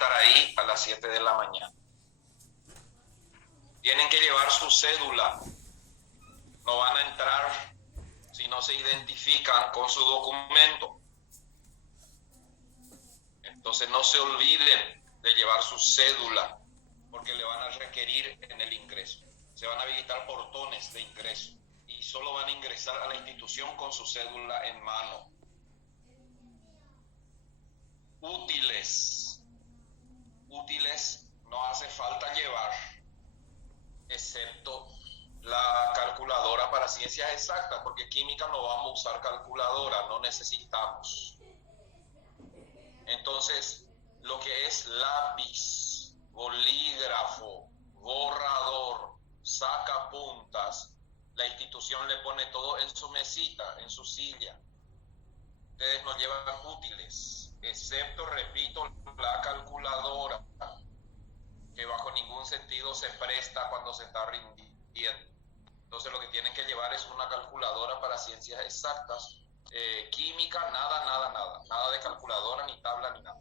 estar ahí a las 7 de la mañana. Tienen que llevar su cédula. No van a entrar si no se identifican con su documento. Entonces no se olviden de llevar su cédula, porque le van a requerir en el ingreso. Se van a habilitar portones de ingreso y solo van a ingresar a la institución con su cédula en mano. Útiles no hace falta llevar, excepto la calculadora para ciencias exactas, porque química no vamos a usar calculadora, no necesitamos. Entonces, lo que es lápiz, bolígrafo, borrador, sacapuntas, la institución le pone todo en su mesita, en su silla. Ustedes no llevan útiles, excepto, repito, la calculadora, que bajo ningún sentido se presta cuando se está rindiendo. Entonces lo que tienen que llevar es una calculadora para ciencias exactas. Química, nada de calculadora, ni tabla, ni nada.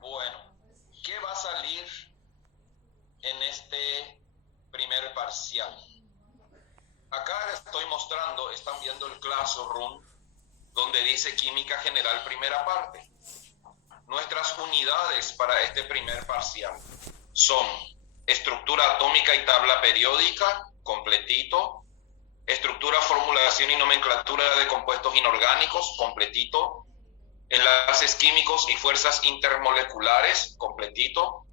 Bueno, ¿qué va a salir en este primer parcial? Acá les estoy mostrando, están viendo el Classroom, donde dice Química General primera parte. Nuestras unidades para este primer parcial son estructura atómica y tabla periódica, completito. Estructura, formulación y nomenclatura de compuestos inorgánicos, completito. Enlaces químicos y fuerzas intermoleculares, completito.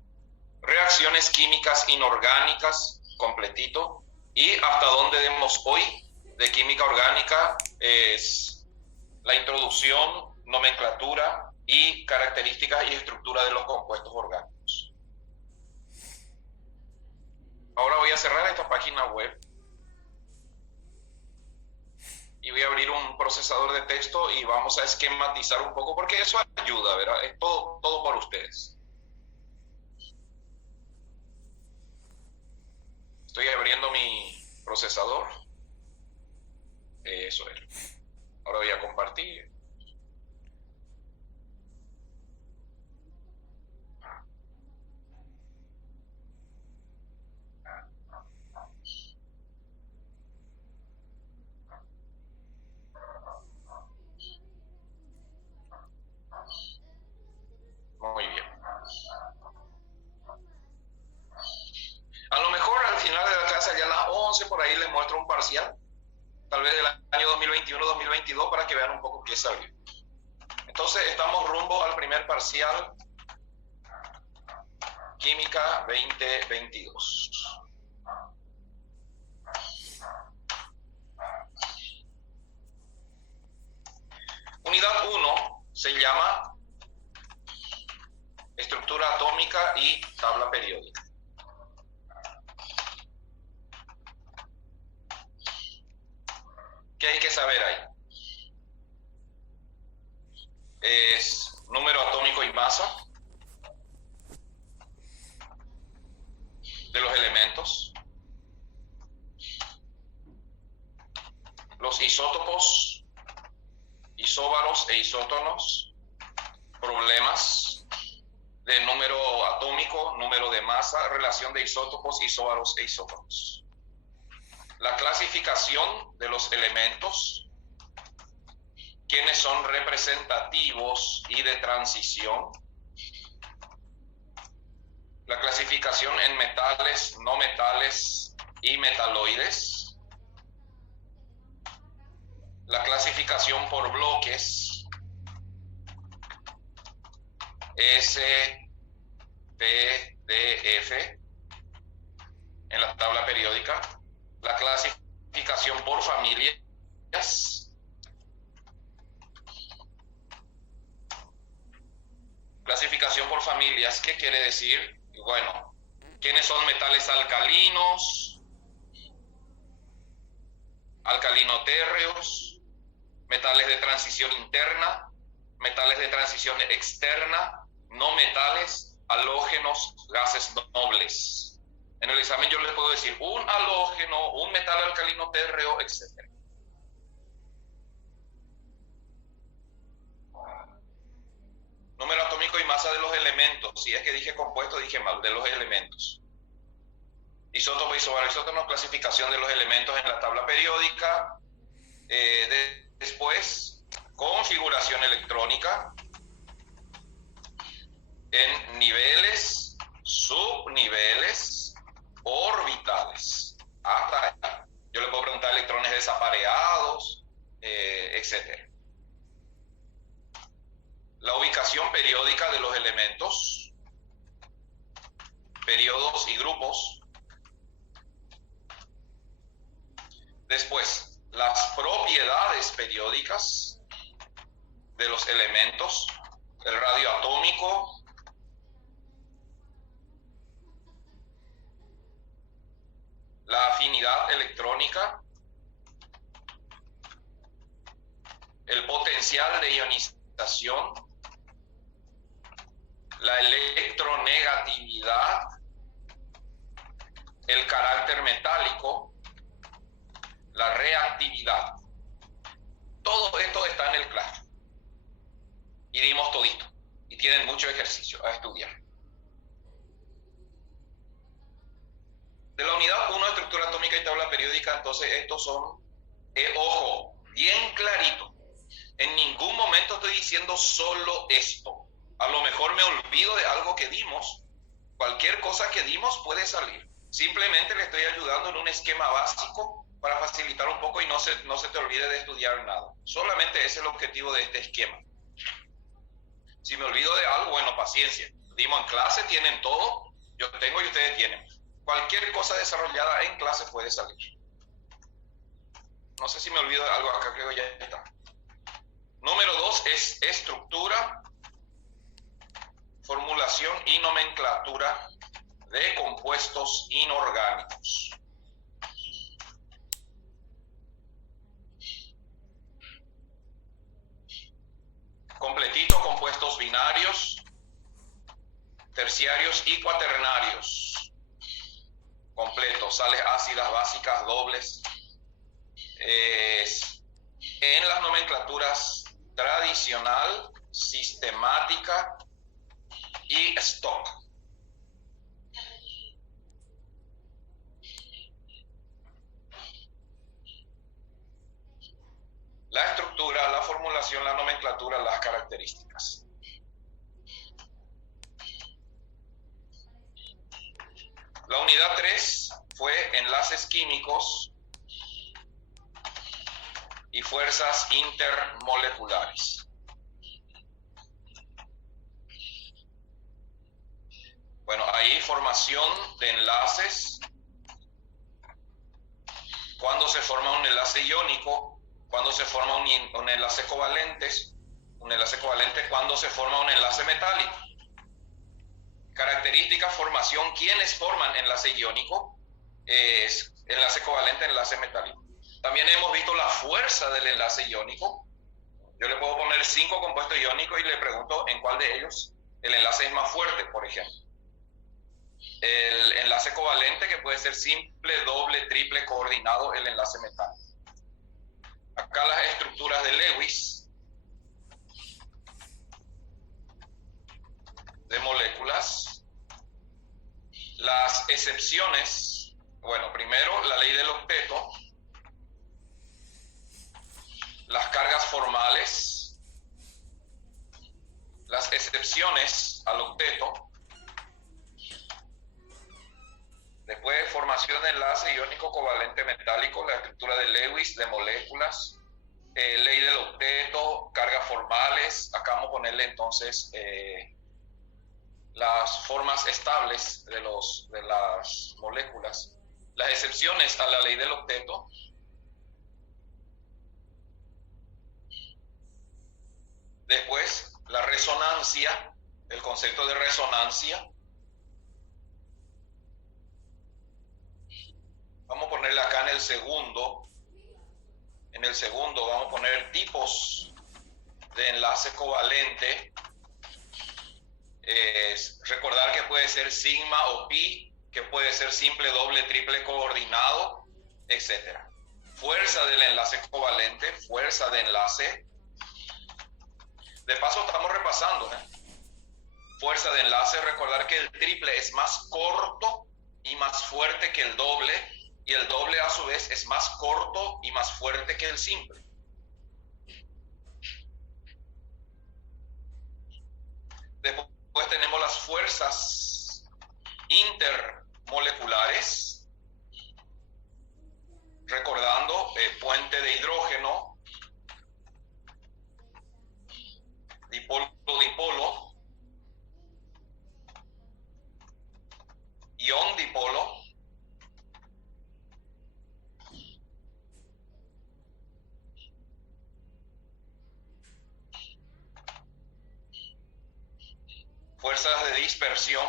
Reacciones químicas inorgánicas, completito. Y hasta donde demos hoy de química orgánica es la introducción, nomenclatura y características y estructura de los compuestos orgánicos. Ahora voy a cerrar esta página web y voy a abrir un procesador de texto y vamos a esquematizar un poco, porque eso ayuda, ¿verdad? Es todo por ustedes. Estoy abriendo mi procesador. Eso es. Ahora voy a compartir. Muy bien. A lo mejor al final de la clase, ya a las 11 por ahí, les muestro un parcial, tal vez del año 2021-2022, para que vean un poco qué salió. Entonces estamos rumbo al primer parcial, Química 2022. Unidad 1 se llama estructura atómica y tabla periódica. ¿Qué hay que saber ahí? Es número atómico y masa de los elementos, los isótopos, isóbaros e isótonos, problemas de número atómico, número de masa, relación de isótopos, isóbaros e isótonos. La clasificación de los elementos, quiénes son representativos y de transición. La clasificación en metales, no metales y metaloides. La clasificación por bloques, S, P, D, F, en la tabla periódica. La clasificación por familias. Clasificación por familias, ¿qué quiere decir? Bueno, ¿quiénes son metales alcalinos? Alcalinotérreos, metales de transición interna, metales de transición externa, no metales, halógenos, gases nobles. En el examen yo les puedo decir un halógeno, un metal alcalino térreo, etc. masa de los elementos. Si es que dije compuesto, dije mal, de los elementos. Isótopo, isobaroisótono, clasificación de los elementos en la tabla periódica. Después, configuración electrónica en niveles, subniveles, orbitales. Hasta ahí. Yo le puedo preguntar electrones desapareados, etc. La ubicación periódica de los elementos, periodos y grupos. Después, las propiedades periódicas de los elementos, el radio atómico, la afinidad electrónica, el potencial de ionización, la electronegatividad, el carácter metálico, la reactividad. Todo esto está en el claro. Y dimos todito. Y tienen mucho ejercicio a estudiar. De la unidad 1, estructura atómica y tabla periódica, entonces estos son, ojo, bien clarito. En ningún momento estoy diciendo solo esto. A lo mejor me olvido de algo que dimos. Cualquier cosa que dimos puede salir. Simplemente le estoy ayudando en un esquema básico para facilitar un poco y no se te olvide de estudiar nada. Solamente ese es el objetivo de este esquema. Si me olvido de algo, bueno, paciencia. Dimos en clase, tienen todo. Yo tengo y ustedes tienen. Cualquier cosa desarrollada en clase puede salir. No sé si me olvido de algo acá, creo que ya está. Número 2 es estructura, formulación y nomenclatura de compuestos inorgánicos. Completito, compuestos binarios, terciarios y cuaternarios. Completo, sales ácidas, básicas, dobles. En las nomenclaturas tradicional, sistemática y stock. La estructura, la formulación, la nomenclatura, las características. La unidad 3 fue enlaces químicos y fuerzas intermoleculares. Bueno, ahí formación de enlaces. Cuando se forma un enlace iónico, cuando se forma un enlace covalente, cuando se forma un enlace metálico. Características, formación, ¿quiénes forman enlace iónico? Es enlace covalente, enlace metálico. También hemos visto la fuerza del enlace iónico. Yo le puedo poner 5 compuestos iónicos y le pregunto en cuál de ellos el enlace es más fuerte, por ejemplo. El enlace covalente, que puede ser simple, doble, triple, coordinado, el enlace metálico. Acá las estructuras de Lewis de moléculas. Las excepciones, bueno, primero la ley del octeto, las cargas formales, las excepciones al octeto, después formación de enlace iónico covalente metálico, la estructura de Lewis de moléculas, ley del octeto, cargas formales. Acá vamos a ponerle entonces las formas estables de las moléculas, las excepciones a la ley del octeto. Después, la resonancia, el concepto de resonancia. Vamos a ponerle acá en el segundo. En el segundo vamos a poner tipos de enlace covalente. Recordar que puede ser sigma o pi, que puede ser simple, doble, triple, coordinado, etc. Fuerza del enlace covalente, fuerza de enlace. De paso estamos repasando, fuerza de enlace, recordar que el triple es más corto y más fuerte que el doble, y el doble a su vez es más corto y más fuerte que el simple. Después tenemos las fuerzas intermoleculares, recordando puente de hidrógeno, dipolo-dipolo, ión-dipolo, fuerzas de dispersión,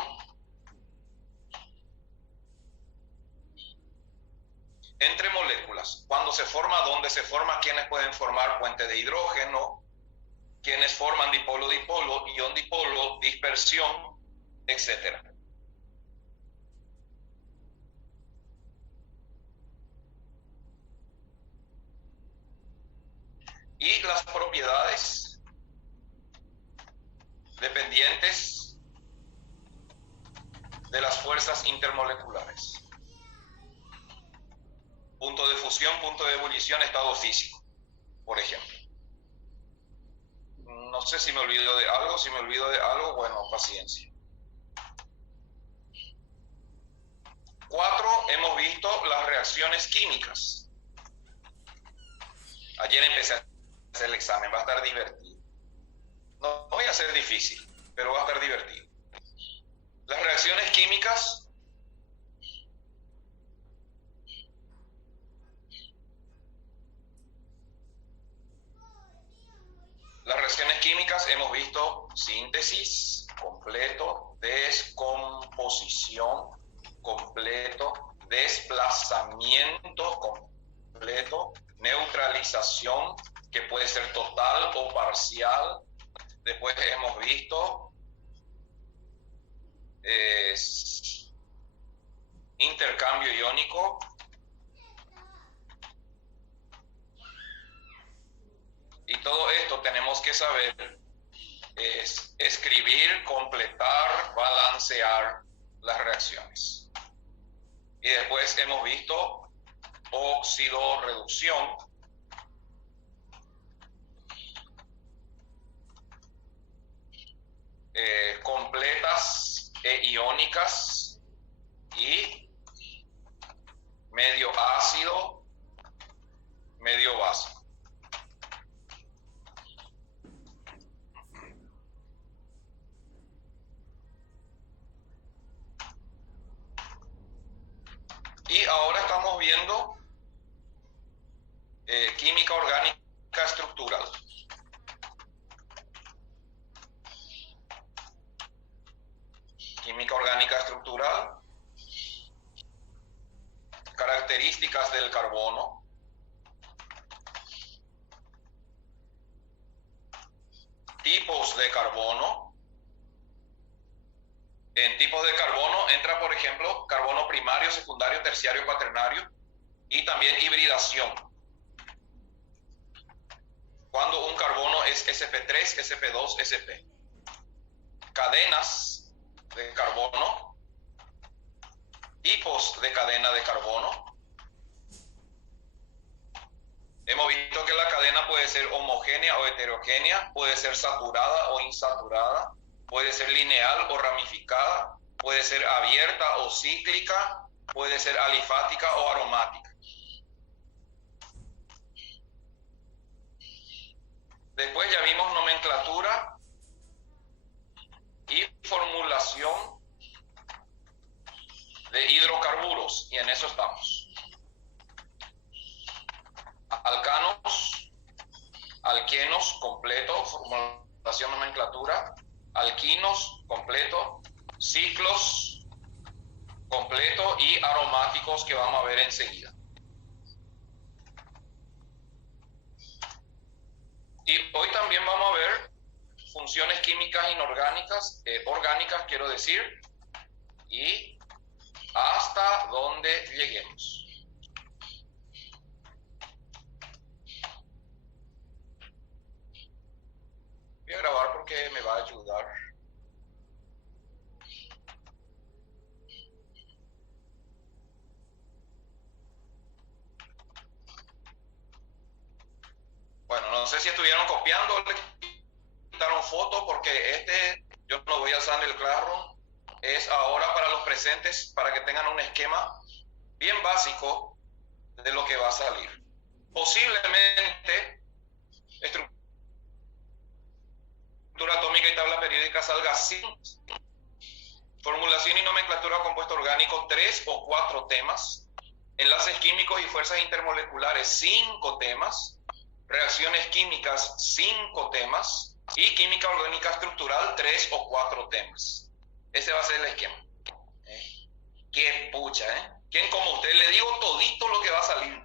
entre moléculas. Cuando se forma, ¿dónde se forma? ¿Quiénes pueden formar puente de hidrógeno? ¿Quiénes forman dipolo-dipolo, ión-dipolo, dispersión, etcétera? Y las propiedades dependientes de las fuerzas intermoleculares. Punto de fusión, punto de ebullición, estado físico, por ejemplo. No sé si me olvido de algo, bueno, paciencia. 4, hemos visto las reacciones químicas. Ayer empecé a hacer el examen, va a estar divertido. No voy a hacer difícil, pero va a estar divertido. Las reacciones químicas hemos visto síntesis, completo, descomposición, completo, desplazamiento, completo, neutralización, que puede ser total o parcial. Después hemos visto intercambio iónico, y todo esto tenemos que saber es escribir, completar, balancear las reacciones. Y después hemos visto oxidorreducción, completas e iónicas, y medio ácido, medio básico. Y ahora estamos viendo química orgánica estructural. Química orgánica estructural, características del carbono, tipos de carbono. En tipos de carbono entra, por ejemplo, carbono primario, secundario, terciario, cuaternario, y también hibridación. Cuando un carbono es sp3, sp2, sp. Cadenas de carbono, tipos de cadena de carbono. Hemos visto que la cadena puede ser homogénea o heterogénea, puede ser saturada o insaturada, puede ser lineal o ramificada, puede ser abierta o cíclica, puede ser alifática o aromática. Después ya vimos nomenclatura y formulación de hidrocarburos, y en eso estamos. Alcanos, alquenos, completo, formulación, nomenclatura. Alquinos, completo. Ciclos, completo, y aromáticos, que vamos a ver enseguida. Y hoy también vamos a ver funciones químicas inorgánicas, orgánicas quiero decir, y hasta donde lleguemos. Voy a grabar porque me va a ayudar. No sé si estuvieron copiando, le quitaron fotos, porque yo no voy a usar en el Classroom. Es ahora para los presentes, para que tengan un esquema bien básico de lo que va a salir. Posiblemente estructura atómica y tabla periódica salga sin formulación y nomenclatura de compuesto orgánico, 3 o 4 temas. Enlaces químicos y fuerzas intermoleculares, 5 temas. Reacciones químicas, 5 temas. Y química orgánica estructural, 3 o 4 temas. Ese va a ser el esquema. Qué pucha, ¿eh? ¿Quién como usted? Le digo todito lo que va a salir.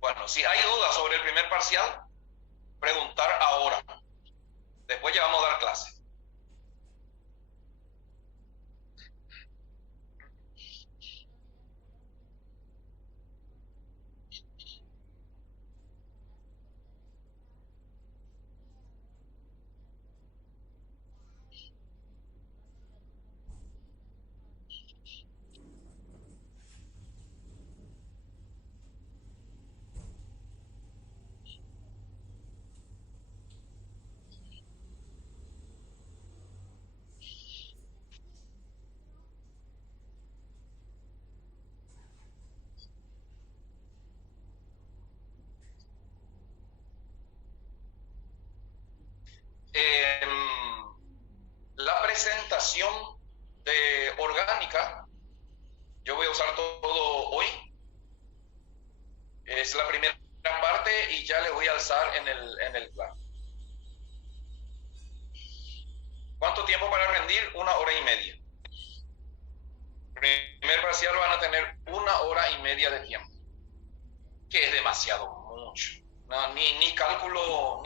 Bueno, si hay dudas sobre el primer parcial, preguntar ahora. Después ya vamos a dar clase. La presentación de orgánica, yo voy a usar todo hoy. Es la primera parte y ya le voy a alzar en el plan. ¿Cuánto tiempo para rendir? 1 hora y media. Primer parcial van a tener 1 hora y media de tiempo, que es demasiado mucho. No, ni cálculo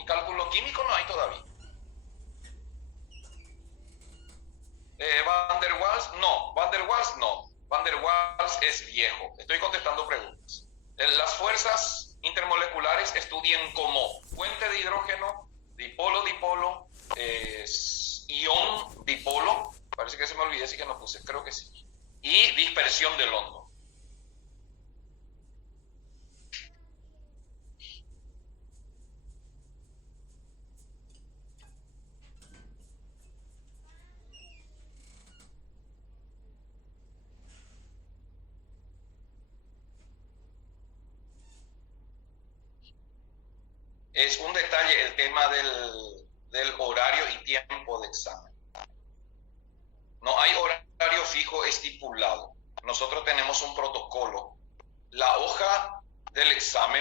químico no hay todavía. Van der Waals no. Van der Waals es viejo. Estoy contestando preguntas. Las fuerzas intermoleculares estudien como fuente de hidrógeno, dipolo, ion dipolo. Parece que se me olvidé, sí que no puse, creo que sí. Y dispersión del hondo. Es un detalle el tema del horario y tiempo de examen. No hay horario fijo estipulado. Nosotros tenemos un protocolo. La hoja del examen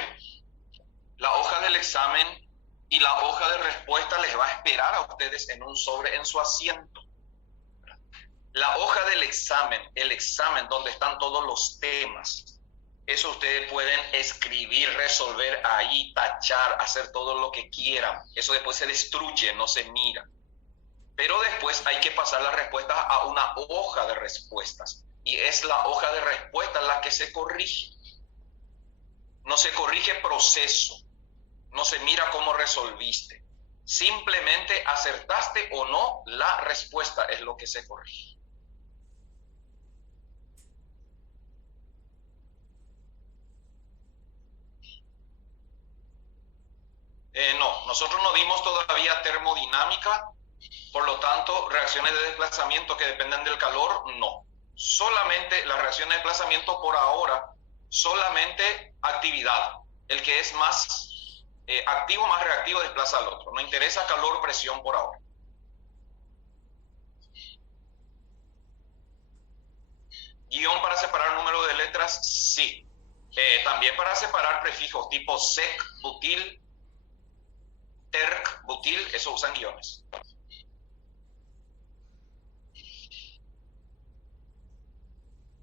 y la hoja de respuesta les va a esperar a ustedes en un sobre en su asiento. La hoja del examen, el examen donde están todos los temas, eso ustedes pueden escribir, resolver ahí, tachar, hacer todo lo que quieran. Eso después se destruye, no se mira. Pero después hay que pasar las respuestas a una hoja de respuestas. Y es la hoja de respuestas la que se corrige. No se corrige proceso. No se mira cómo resolviste. Simplemente acertaste o no la respuesta es lo que se corrige. No, nosotros no dimos todavía termodinámica, por lo tanto, reacciones de desplazamiento que dependen del calor, no. Solamente las reacciones de desplazamiento por ahora, solamente actividad. El que es más activo, más reactivo, desplaza al otro. No interesa calor, presión por ahora. Guión para separar número de letras, sí. También para separar prefijos tipo sec, butil, terc, butil, eso usan guiones.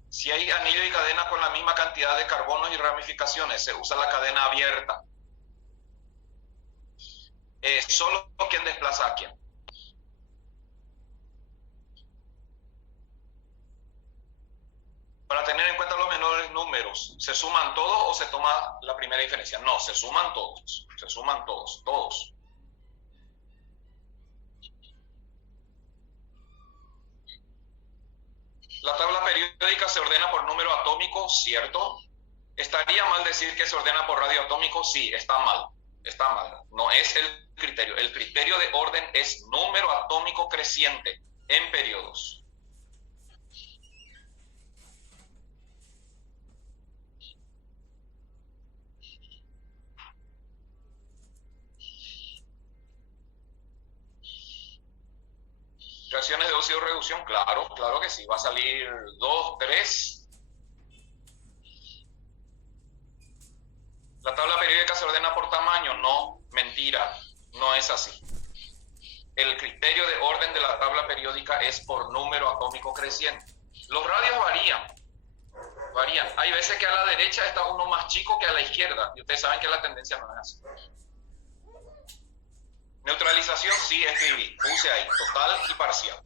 Si hay anillo y cadena con la misma cantidad de carbonos y ramificaciones, se usa la cadena abierta. Solo quien desplaza a quién. Para tener en cuenta los menores números, ¿se suman todos o se toma la primera diferencia? No, se suman todos. Se suman todos. La tabla periódica se ordena por número atómico, ¿cierto? ¿Estaría mal decir que se ordena por radio atómico? Sí, está mal. Está mal. No es el criterio. El criterio de orden es número atómico creciente en periodos. Reacciones de óxido-reducción, claro, claro que sí. Va a salir 2, 3. ¿La tabla periódica se ordena por tamaño? No, mentira, no es así. El criterio de orden de la tabla periódica es por número atómico creciente. Los radios varían. Hay veces que a la derecha está uno más chico que a la izquierda, y ustedes saben que la tendencia no es así. Neutralización, sí, escribí, puse ahí, total y parcial.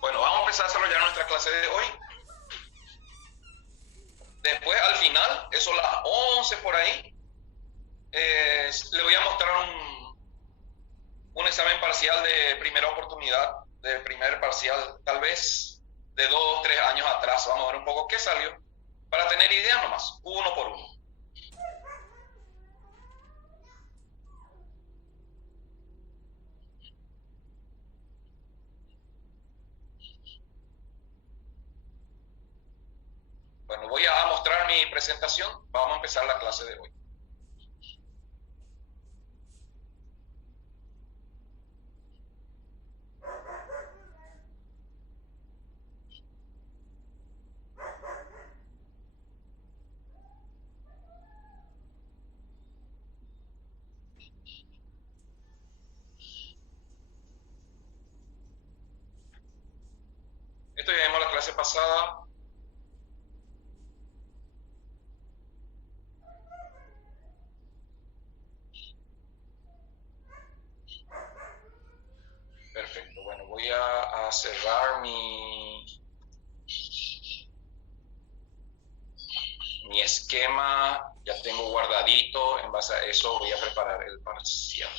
Bueno, vamos a empezar a desarrollar nuestra clase de hoy. Después, al final, eso a las 11 por ahí, le voy a mostrar un examen parcial de primera oportunidad, de primer parcial, tal vez de 2, 3 años atrás. Vamos a ver un poco qué salió, para tener idea nomás, uno por uno. Bueno, voy a mostrar mi presentación. Vamos a empezar la clase de hoy. Esto ya vimos la clase pasada. Perfecto, bueno, voy a cerrar mi esquema, ya tengo guardadito, en base a eso voy a preparar el parcial.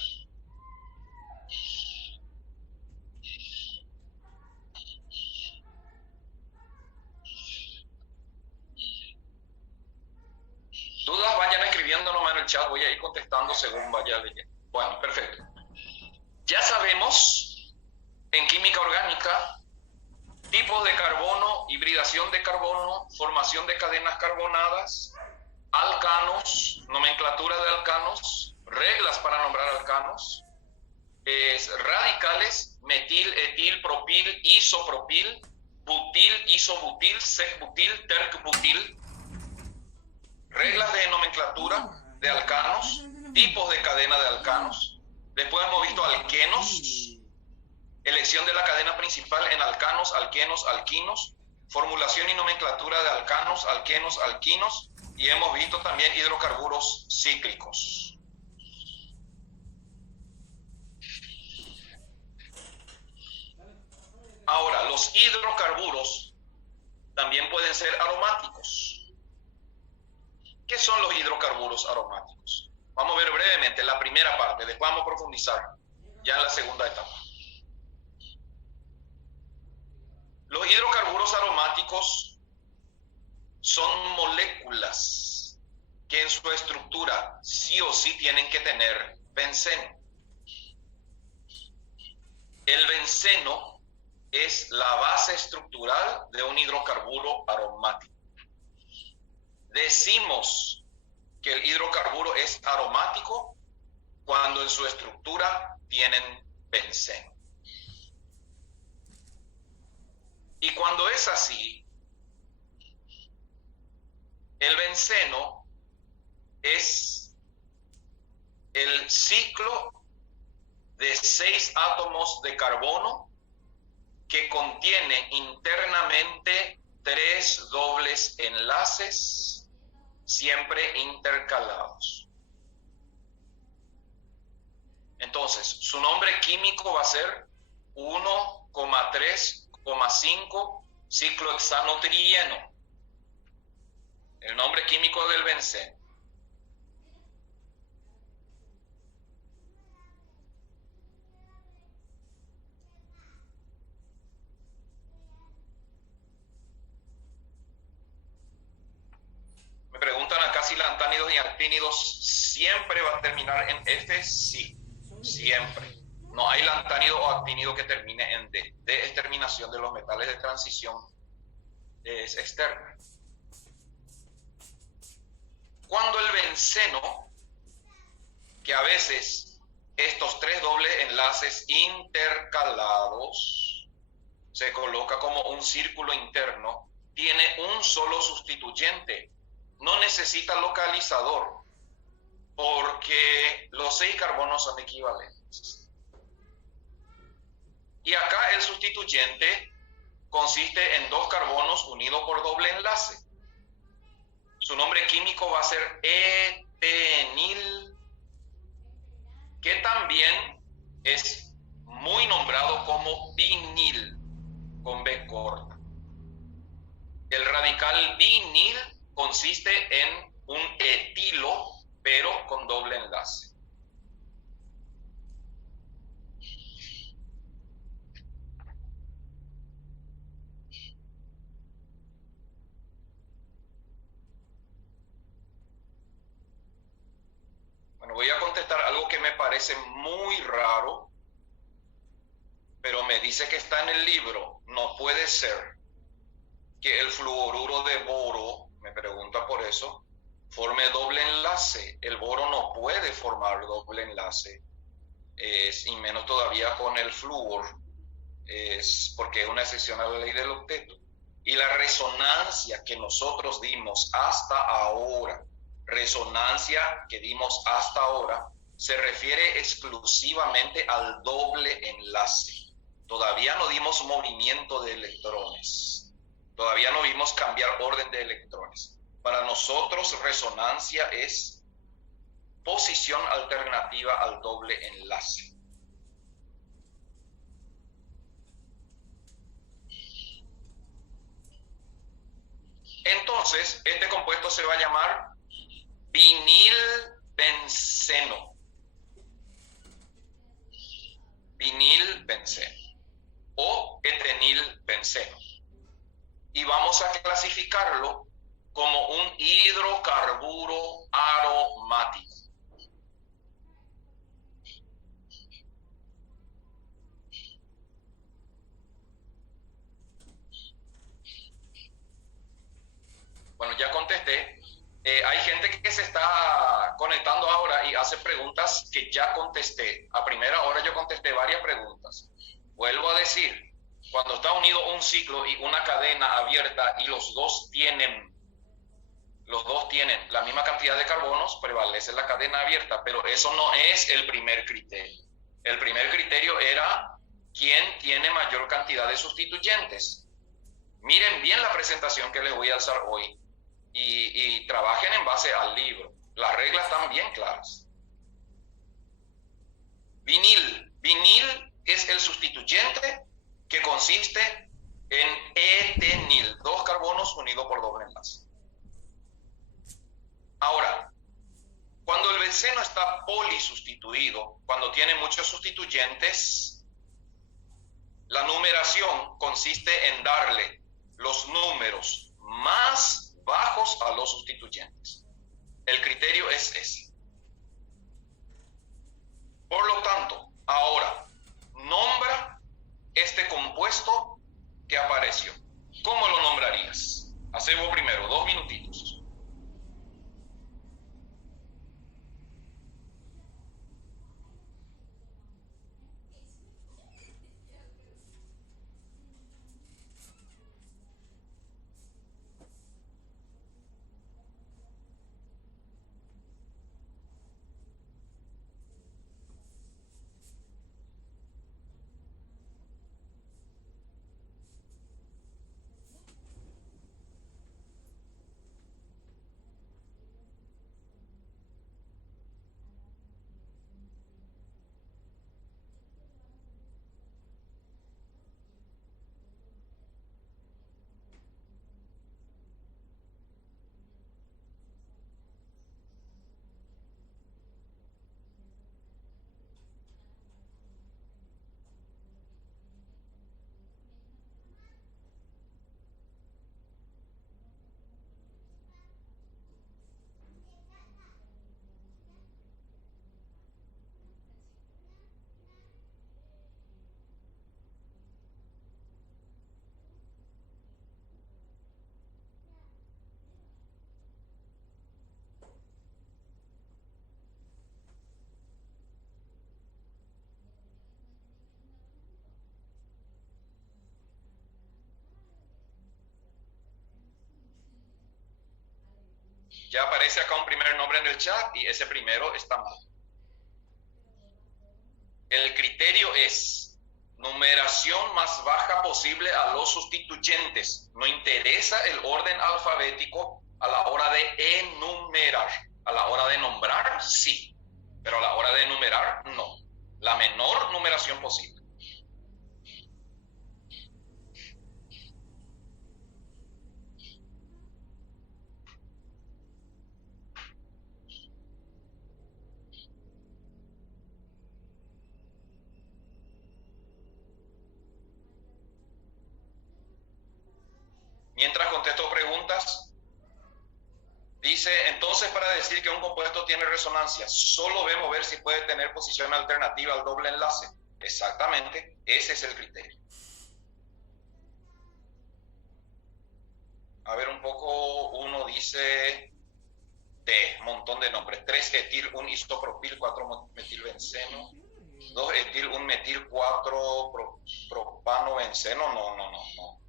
Dudas, vayan escribiendo nomás en el chat, voy a ir contestando según vaya leyendo. Bueno, perfecto. Ya sabemos en química orgánica tipos de carbono, hibridación de carbono, formación de cadenas carbonadas, alcanos, nomenclatura de alcanos, reglas para nombrar alcanos, radicales, metil, etil, propil, isopropil, butil, isobutil, secbutil, tercbutil, reglas de nomenclatura de alcanos, tipos de cadena de alcanos. Después hemos visto alquenos, elección de la cadena principal en alcanos, alquenos, alquinos, formulación y nomenclatura de alcanos, alquenos, alquinos, y hemos visto también hidrocarburos cíclicos. Ahora, los hidrocarburos también pueden ser aromáticos. ¿Qué son los hidrocarburos aromáticos? Vamos a ver brevemente la primera parte, después vamos a profundizar ya en la segunda etapa. Los hidrocarburos aromáticos son moléculas que en su estructura sí o sí tienen que tener benceno. El benceno es la base estructural de un hidrocarburo aromático. Decimos que el hidrocarburo es aromático cuando en su estructura tienen benceno. Y cuando es así, el benceno es el ciclo de 6 átomos de carbono que contiene internamente 3 dobles enlaces, siempre intercalados. Entonces, su nombre químico va a ser 1,3,5 ciclohexanotrieno. El nombre químico del benceno. Me preguntan acá si lantánidos y actínidos siempre va a terminar en F. Sí, siempre. No hay lantánido o actínido que termine en D. D es terminación de los metales de transición, es externa. Cuando el benceno, que a veces estos tres dobles enlaces intercalados se coloca como un círculo interno, tiene un solo sustituyente, no necesita localizador, porque los 6 carbonos son equivalentes. Y acá el sustituyente consiste en 2 carbonos unidos por doble enlace. Su nombre químico va a ser etenil, que también es muy nombrado como vinil, con B corta. El radical vinil consiste en un etilo, pero con doble enlace. Bueno, voy a contestar algo que me parece muy raro, pero me dice que está en el libro. No puede ser que el fluoruro de boro, me pregunta por eso, forme doble enlace. El boro no puede formar doble enlace, y menos todavía con el flúor, porque es una excepción a la ley del octeto. Y la resonancia que nosotros dimos hasta ahora, se refiere exclusivamente al doble enlace. Todavía no dimos movimiento de electrones. Todavía no vimos cambiar orden de electrones. Para nosotros resonancia es posición alternativa al doble enlace. Entonces, este compuesto se va a llamar vinilbenceno. Vinilbenceno o etenilbenceno. Y vamos a clasificarlo como un hidrocarburo aromático. Bueno, ya contesté. Hay gente que se está conectando ahora y hace preguntas que ya contesté. A primera hora yo contesté varias preguntas. Vuelvo a decir, cuando está unido un ciclo y una cadena abierta y los dos tienen la misma cantidad de carbonos, prevalece la cadena abierta, pero eso no es el primer criterio. El primer criterio era quién tiene mayor cantidad de sustituyentes. Miren bien la presentación que les voy a alzar hoy y trabajen en base al libro. Las reglas están bien claras. Vinil es el sustituyente que consiste en etenil, 2 carbonos unidos por doble enlace. Ahora, cuando el benceno está polisustituido, cuando tiene muchos sustituyentes, la numeración consiste en darle los números más bajos a los sustituyentes. El criterio es ese. Por lo tanto, ahora, nombra este compuesto que apareció. ¿Cómo lo nombrarías? Hacemos primero 2 minutitos. Ya aparece acá un primer nombre en el chat y ese primero está mal. El criterio es numeración más baja posible a los sustituyentes. No interesa el orden alfabético a la hora de enumerar. A la hora de nombrar, sí, pero a la hora de enumerar, no. La menor numeración posible. Mientras contesto preguntas, dice, entonces para decir que un compuesto tiene resonancia, solo debemos ver si puede tener posición alternativa al doble enlace. Exactamente, ese es el criterio. A ver un poco, uno dice montón de nombres, 3-etil, 1-isopropil, 4-metilbenceno, 2-etil, 1-metil, 4-propanobenceno, no.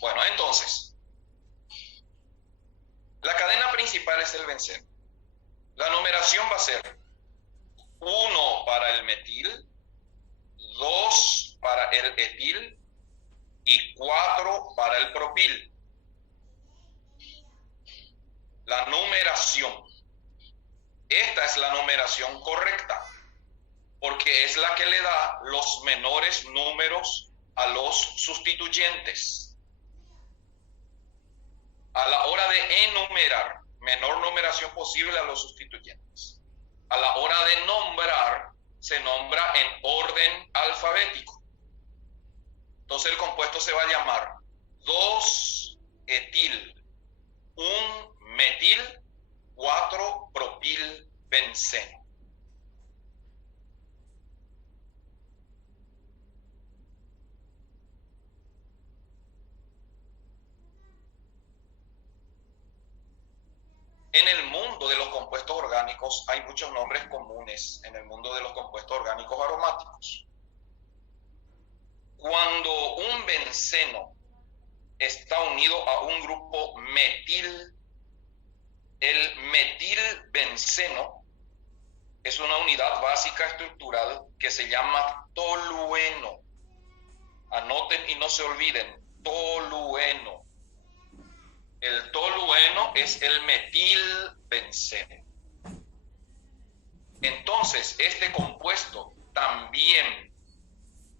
Bueno, entonces, la cadena principal es el benceno. La numeración va a ser 1 para el metil, 2 para el etil y 4 para el propil. La numeración. Esta es la numeración correcta, porque es la que le da los menores números a los sustituyentes. A la hora de enumerar, menor numeración posible a los sustituyentes. A la hora de nombrar, se nombra en orden alfabético. Entonces el compuesto se va a llamar 2-etil, 1-metil, 4-propilbenceno. En el mundo de los compuestos orgánicos hay muchos nombres comunes en el mundo de los compuestos orgánicos aromáticos. Cuando un benceno está unido a un grupo metil, el metilbenceno es una unidad básica estructural que se llama tolueno. Anoten y no se olviden, tolueno. El tolueno es el metilbenceno. Entonces, este compuesto también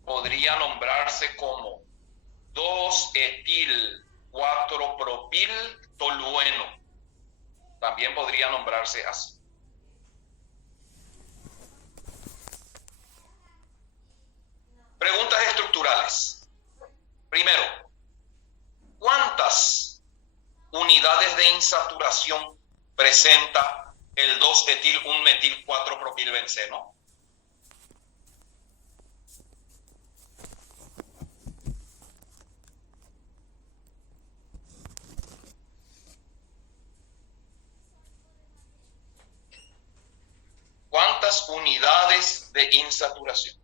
podría nombrarse como 2-etil 4-propil tolueno. También podría nombrarse así. Preguntas estructurales. Primero, ¿cuántas unidades de insaturación presenta el 2-etil 1-metil 4-propilbenceno? ¿Cuántas unidades de insaturación?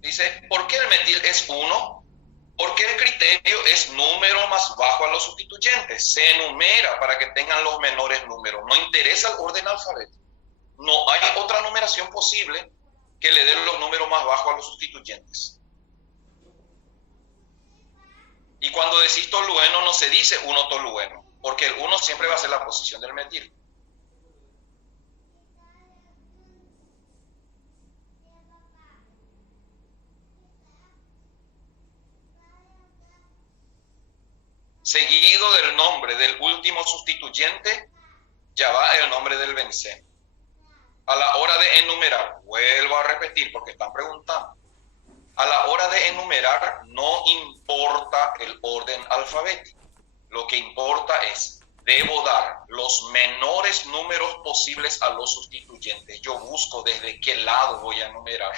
Dice, ¿por qué el metil es 1? Porque el criterio es número más bajo a los sustituyentes. Se enumera para que tengan los menores números. No interesa el orden alfabético. No hay otra numeración posible que le dé los números más bajos a los sustituyentes. Y cuando decís tolueno no se dice 1 tolueno, porque el 1 siempre va a ser la posición del metil. Seguido del nombre del último sustituyente, ya va el nombre del benceno. A la hora de enumerar, vuelvo a repetir porque están preguntando, a la hora de enumerar no importa el orden alfabético. Lo que importa es, debo dar los menores números posibles a los sustituyentes. Yo busco desde qué lado voy a enumerar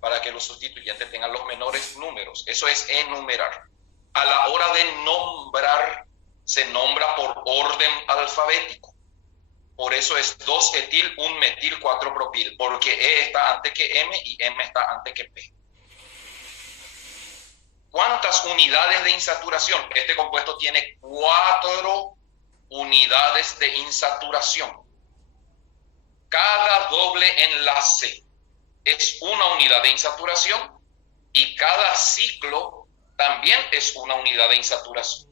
para que los sustituyentes tengan los menores números. Eso es enumerar. A la hora de nombrar, se nombra por orden alfabético. Por eso es 2-etil, 1-metil, 4-propil, porque E está antes que M y M está antes que P. ¿Cuántas unidades de insaturación? Este compuesto tiene 4 unidades de insaturación. Cada doble enlace es una unidad de insaturación y cada ciclo también es una unidad de insaturación.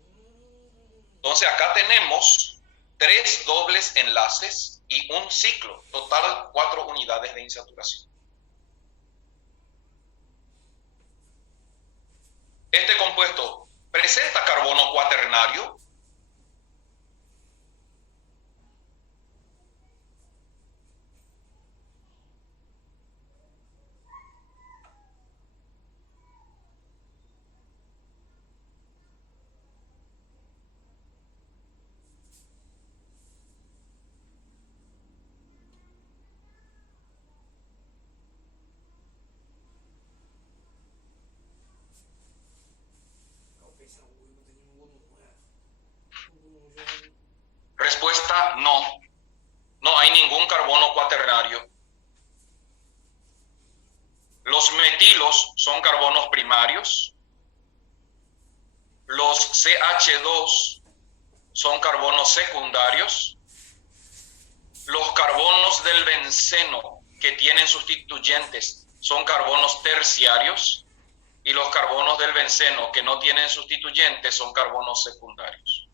Entonces acá tenemos 3 dobles enlaces y un ciclo, total 4 unidades de insaturación. Este compuesto presenta carbono cuaternario. Respuesta: no. No hay ningún carbono cuaternario. Los metilos son carbonos primarios. Los CH2 son carbonos secundarios. Los carbonos del benceno que tienen sustituyentes son carbonos terciarios. Y los carbonos del benceno que no tienen sustituyentes son carbonos secundarios.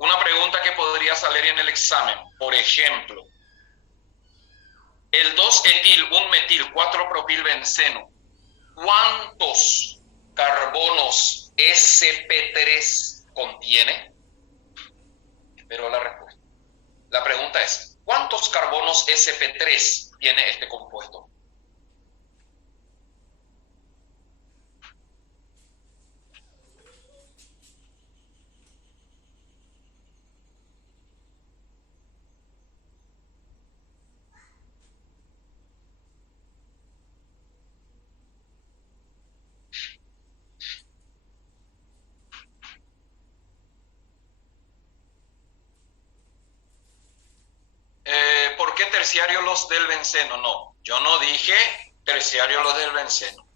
Una pregunta que podría salir en el examen, por ejemplo, el 2-etil, 1-metil, 4-propilbenceno, ¿cuántos carbonos sp3 contiene? Espero la respuesta. La pregunta es, ¿cuántos carbonos sp3 tiene este compuesto? ¿Por qué terciario los del benceno? No, yo no dije terciario los del benceno.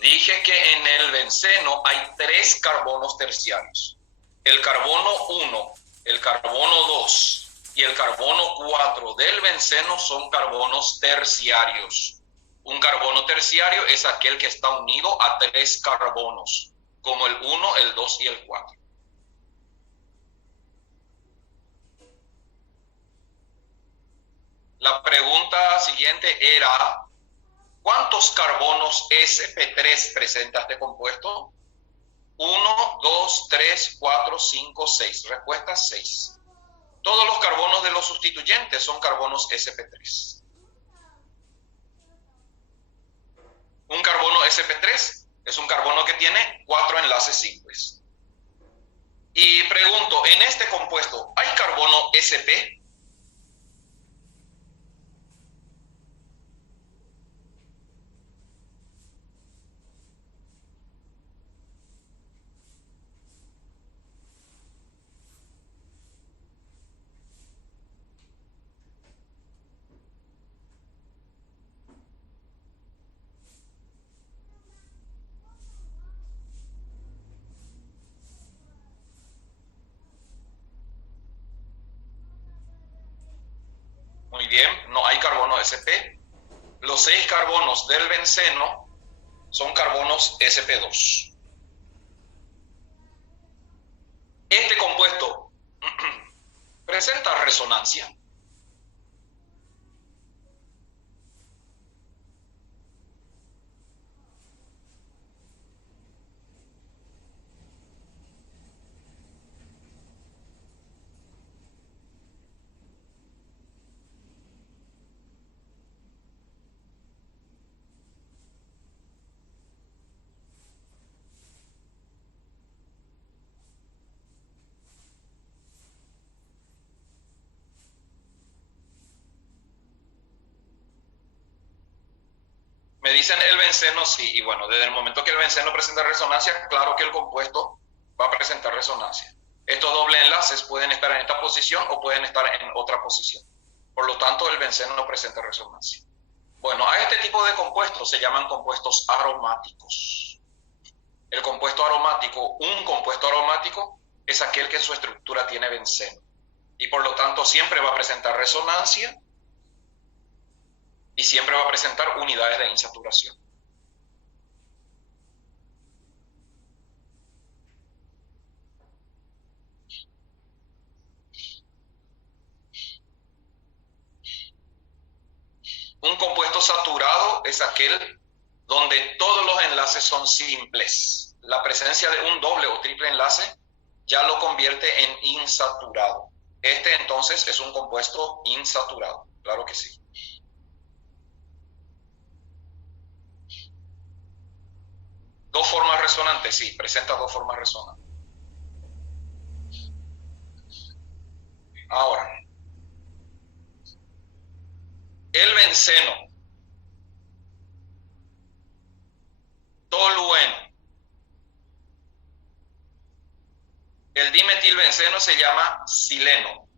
Dije que en el benceno hay 3 carbonos terciarios. El carbono 1, el carbono 2 y el carbono 4 del benceno son carbonos terciarios. Un carbono terciario es aquel que está unido a 3 carbonos, como el 1, el 2 y el 4. La pregunta siguiente era, ¿cuántos carbonos sp3 presenta este compuesto? 1, 2, 3, 4, 5, 6. Respuesta: 6. Todos los carbonos de los sustituyentes son carbonos sp3. Un carbono sp3 es un carbono que tiene 4 enlaces simples. Y pregunto, ¿en este compuesto hay carbono sp? Muy bien, no hay carbono sp. Los 6 carbonos del benceno son carbonos sp2. Este compuesto presenta resonancia. dicen el benceno sí, y bueno, desde el momento que el benceno presenta resonancia, claro que el compuesto va a presentar resonancia. Estos doble enlaces pueden estar en esta posición o pueden estar en otra posición. Por lo tanto, el benceno no presenta resonancia. Bueno, a este tipo de compuestos se llaman compuestos aromáticos. El compuesto aromático, un compuesto aromático, es aquel que en su estructura tiene benceno. Y por lo tanto siempre va a presentar resonancia y siempre va a presentar unidades de insaturación. Un compuesto saturado es aquel donde todos los enlaces son simples. La presencia de un doble o triple enlace ya lo convierte en insaturado. Este entonces es un compuesto insaturado, claro que sí. Dos formas resonantes, sí, presenta dos formas resonantes. Ahora, el benceno, tolueno, el dimetilbenceno se llama sileno.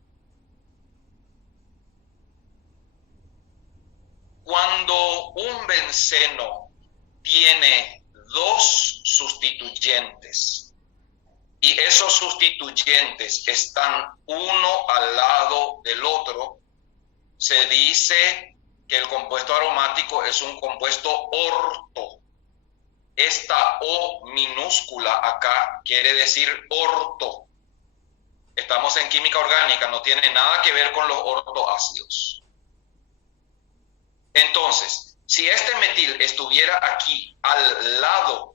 Cuando un benceno tiene dos sustituyentes y esos sustituyentes están uno al lado del otro, se dice que el compuesto aromático es un compuesto orto. Esta O minúscula acá quiere decir orto. Estamos en química orgánica, no tiene nada que ver con los ortoácidos. Entonces, si este metil estuviera aquí al lado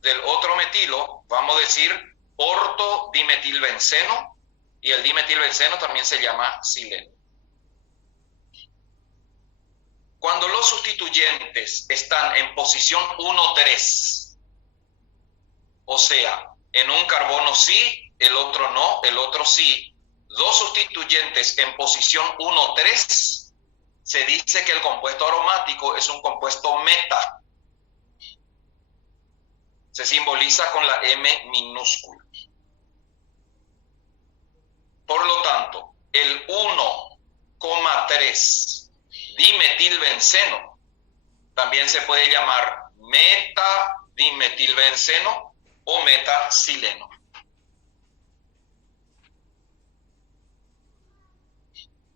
del otro metilo, vamos a decir ortodimetilbenceno, y el dimetilbenceno también se llama sileno. Cuando los sustituyentes están en posición 1,3, o sea, en un carbono sí, el otro no, el otro sí, dos sustituyentes en posición 1,3, se dice que el compuesto aromático es un compuesto meta. Se simboliza con la M minúscula. Por lo tanto, el 1,3 dimetilbenceno también se puede llamar metadimetilbenceno o metasileno.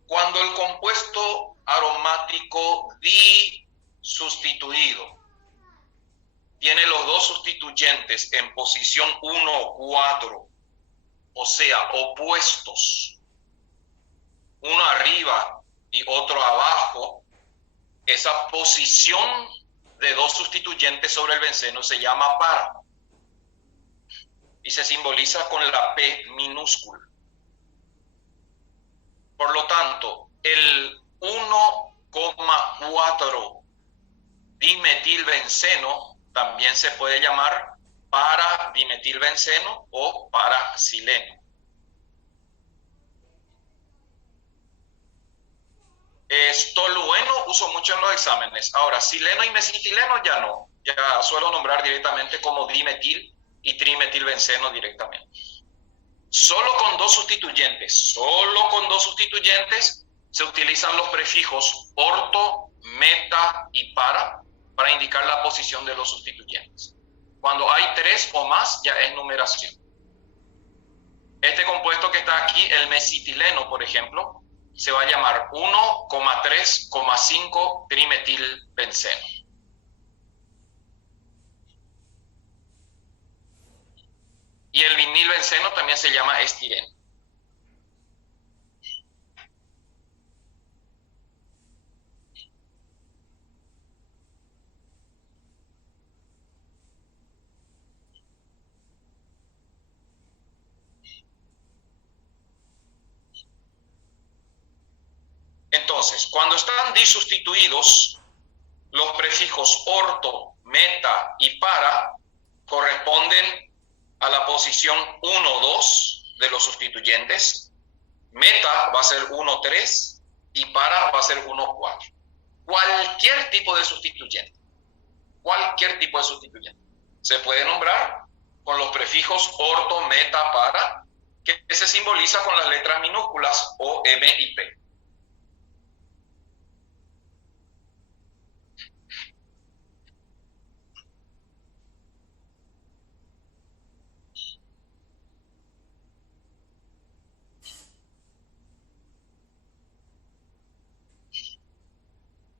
Cuando el compuesto aromático disustituido tiene los dos sustituyentes en posición 1,4, o sea, opuestos, uno arriba y otro abajo, esa posición de dos sustituyentes sobre el benceno se llama para y se simboliza con la P minúscula. Por lo tanto, el 1,4 dimetilbenceno también se puede llamar para dimetilbenceno o para sileno. Tolueno uso mucho en los exámenes. Ahora, sileno y mesileno ya no. Ya suelo nombrar directamente como dimetil y trimetilbenceno directamente. Solo con dos sustituyentes se utilizan los prefijos orto, meta y para indicar la posición de los sustituyentes. Cuando hay tres o más, ya es numeración. Este compuesto que está aquí, el mesitileno, por ejemplo, se va a llamar 1,3,5 trimetilbenceno. Y el vinilbenceno también se llama estireno. Entonces, cuando están disustituidos, los prefijos orto, meta y para corresponden a la posición 1,2 de los sustituyentes. Meta va a ser 1,3 y para va a ser 1,4. cualquier tipo de sustituyente. Cualquier tipo de sustituyente. Se puede nombrar con los prefijos orto, meta, para, que se simboliza con las letras minúsculas O, M y P.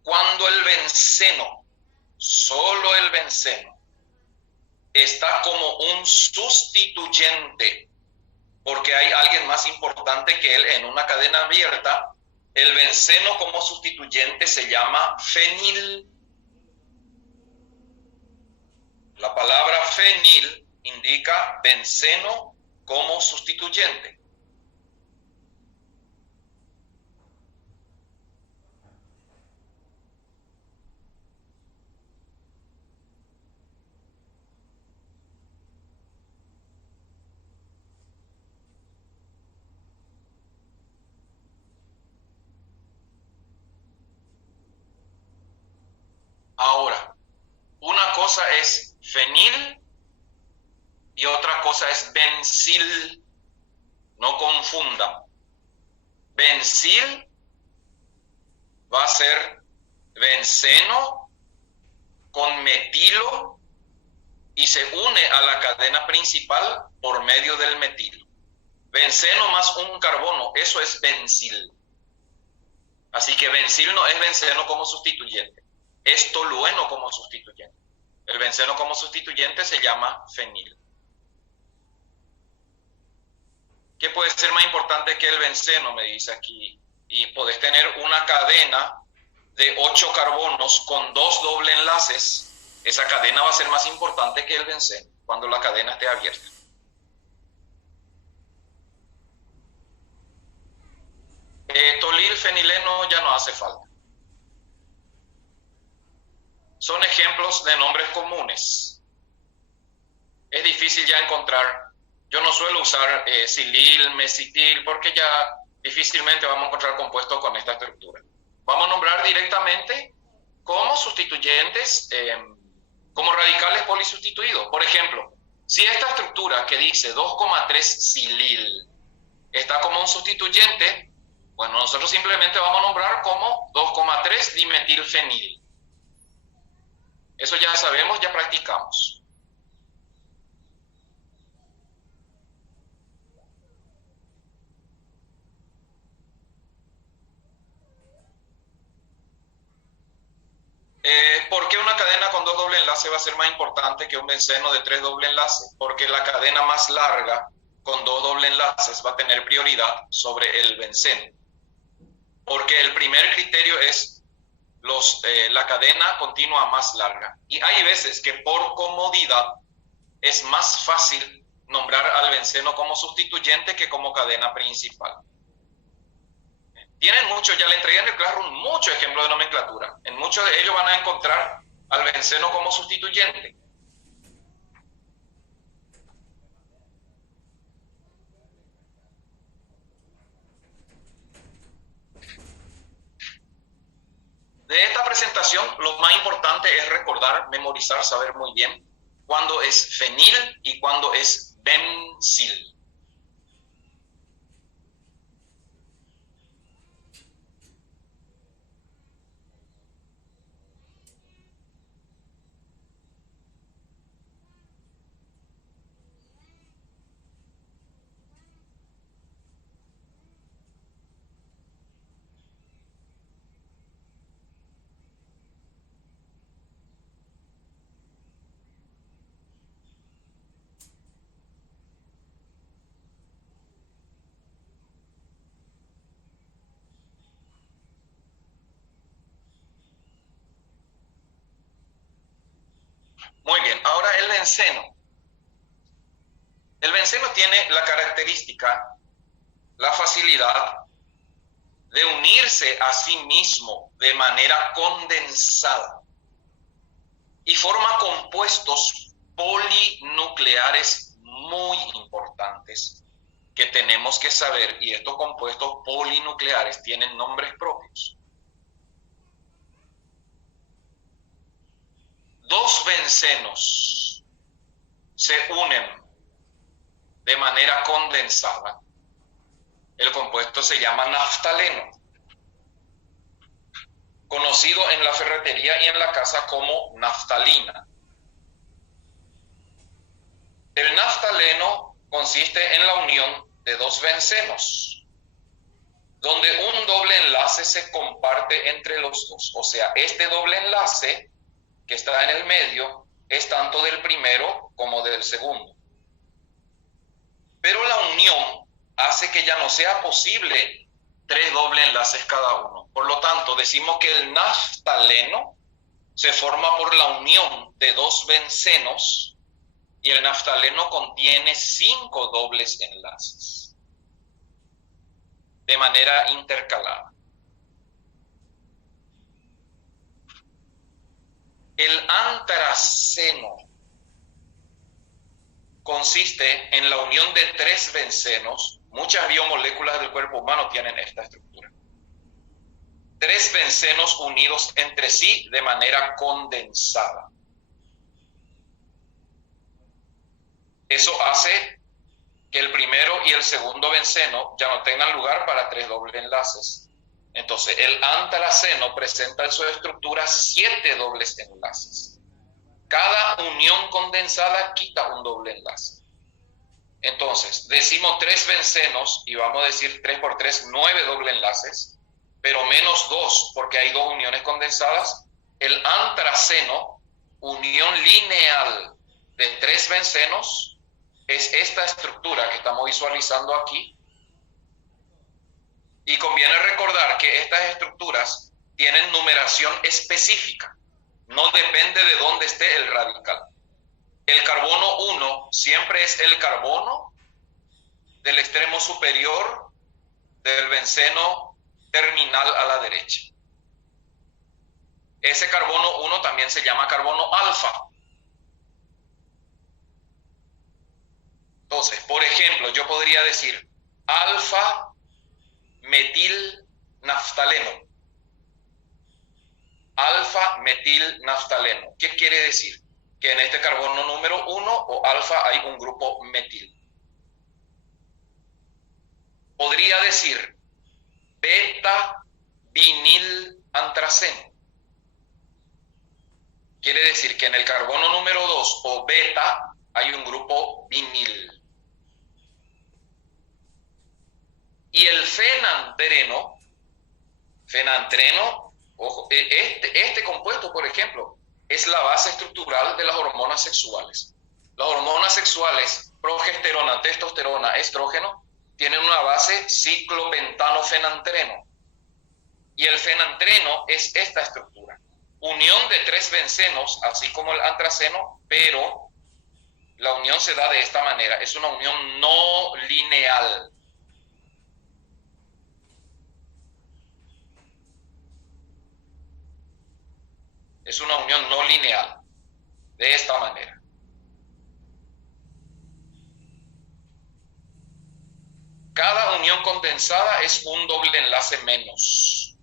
Cuando el benceno, solo el benceno, está como un sustituyente, porque hay alguien más importante que él en una cadena abierta, el benceno como sustituyente se llama fenil. La palabra fenil indica benceno como sustituyente. Ahora, una cosa es fenil y otra cosa es bencil. No confundan. Bencil va a ser benceno con metilo y se une a la cadena principal por medio del metilo. Benceno más un carbono, eso es bencil. Así que bencil no es benceno como sustituyente, es tolueno como sustituyente. El benceno como sustituyente se llama fenil. ¿Qué puede ser más importante que el benceno? Me dice aquí. Y podés tener una cadena de 8 carbonos con 2 doble enlaces. Esa cadena va a ser más importante que el benceno cuando la cadena esté abierta. Tolil fenileno ya no hace falta. Son ejemplos de nombres comunes. Es difícil ya encontrar. Yo no suelo usar silil, mesitil, porque ya difícilmente vamos a encontrar compuestos con esta estructura. Vamos a nombrar directamente como sustituyentes, como radicales polisustituidos. Por ejemplo, si esta estructura que dice 2,3 silil está como un sustituyente, bueno, nosotros simplemente vamos a nombrar como 2,3 dimetilfenil. Eso ya sabemos, ya practicamos. ¿Por qué una cadena con 2 doble enlaces va a ser más importante que un benceno de 3 doble enlaces? Porque la cadena más larga con 2 doble enlaces va a tener prioridad sobre el benceno. Porque el primer criterio es la cadena continua más larga. Y hay veces que por comodidad es más fácil nombrar al benceno como sustituyente que como cadena principal. Tienen muchos, ya le entregué en el Classroom muchos ejemplos de nomenclatura. En muchos de ellos van a encontrar al benceno como sustituyente. De esta presentación, lo más importante es recordar, memorizar, saber muy bien cuándo es fenil y cuándo es bencil. Muy bien, ahora el benceno. El benceno tiene la característica, la facilidad de unirse a sí mismo de manera condensada y forma compuestos polinucleares muy importantes que tenemos que saber, y estos compuestos polinucleares tienen nombres propios. bencenos se unen de manera condensada, el compuesto se llama naftaleno, conocido en la ferretería y en la casa como naftalina. El naftaleno consiste en la unión de dos bencenos, donde un doble enlace se comparte entre los dos. O sea, este doble enlace que está en el medio es tanto del primero como del segundo. Pero la unión hace que ya no sea posible 3 dobles enlaces cada uno. Por lo tanto, decimos que el naftaleno se forma por la unión de 2 bencenos y el naftaleno contiene 5 dobles enlaces de manera intercalada. El antraceno consiste en la unión de 3 bencenos. Muchas biomoléculas del cuerpo humano tienen esta estructura. 3 bencenos unidos entre sí de manera condensada. Eso hace que el primero y el segundo benceno ya no tengan lugar para 3 dobles enlaces. Entonces, el antraceno presenta en su estructura 7 dobles enlaces. Cada unión condensada quita un doble enlace. Entonces, decimos 3 bencenos y vamos a decir 3 por 3, 9 dobles enlaces, pero menos 2 porque hay 2 uniones condensadas. El antraceno, unión lineal de 3 bencenos, es esta estructura que estamos visualizando aquí. Y conviene recordar que estas estructuras tienen numeración específica. No depende de dónde esté el radical. El carbono 1 siempre es el carbono del extremo superior del benceno terminal a la derecha. Ese carbono 1 también se llama carbono alfa. Entonces, por ejemplo, yo podría decir alfa metil naftaleno. Alfa metil naftaleno. ¿Qué quiere decir? Que en este carbono número 1 o alfa hay un grupo metil. Podría decir beta vinil antraceno. Quiere decir que en el carbono número 2 o beta hay un grupo vinil. Y el fenantreno, ojo, este compuesto, por ejemplo, es la base estructural de las hormonas sexuales. Las hormonas sexuales, progesterona, testosterona, estrógeno, tienen una base ciclopentanofenantreno. Y el fenantreno es esta estructura. Unión de 3 bencenos, así como el antraceno, pero la unión se da de esta manera. Es una unión no lineal. Es una unión no lineal, de esta manera. Cada unión condensada es un doble enlace menos.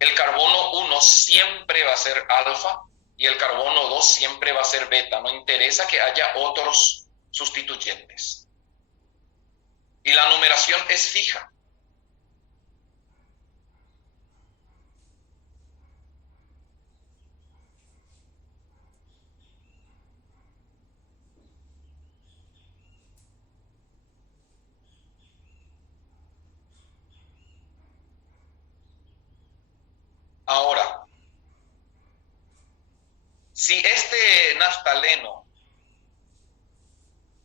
El carbono 1 siempre va a ser alfa y el carbono 2 siempre va a ser beta. No interesa que haya otros sustituyentes. Y la numeración es fija. Ahora, si este naftaleno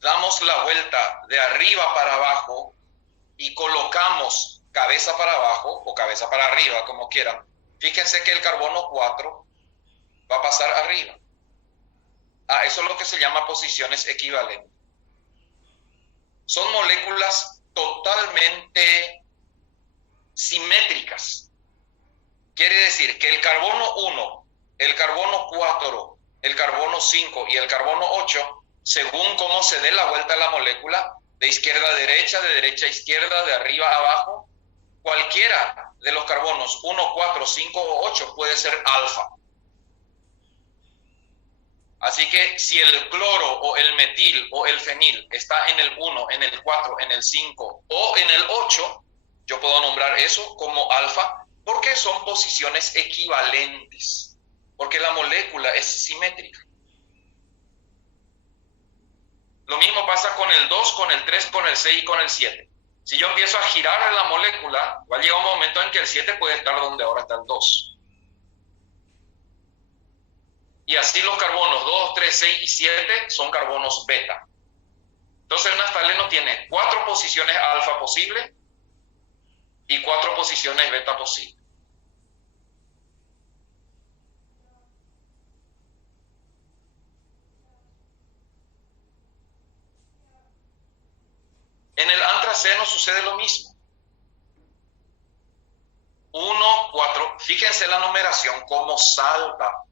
damos la vuelta de arriba para abajo y colocamos cabeza para abajo o cabeza para arriba, como quieran, fíjense que el carbono 4 va a pasar arriba. Eso es lo que se llama posiciones equivalentes. Son moléculas totalmente simétricas. Quiere decir que el carbono 1, el carbono 4, el carbono 5 y el carbono 8, según cómo se dé la vuelta a la molécula, de izquierda a derecha, de derecha a izquierda, de arriba a abajo, cualquiera de los carbonos 1, 4, 5 o 8 puede ser alfa. Así que si el cloro o el metil o el fenil está en el 1, en el 4, en el 5 o en el 8, yo puedo nombrar eso como alfa porque son posiciones equivalentes, porque la molécula es simétrica. Lo mismo pasa con el 2, con el 3, con el 6 y con el 7. Si yo empiezo a girar la molécula, va a llegar un momento en que el 7 puede estar donde ahora está el 2. Y así los carbonos 2, 3, 6 y 7 son carbonos beta. Entonces el naftaleno tiene 4 posiciones alfa posibles y 4 posiciones beta posibles. En el antraceno sucede lo mismo. 1, 4. Fíjense la numeración, cómo salta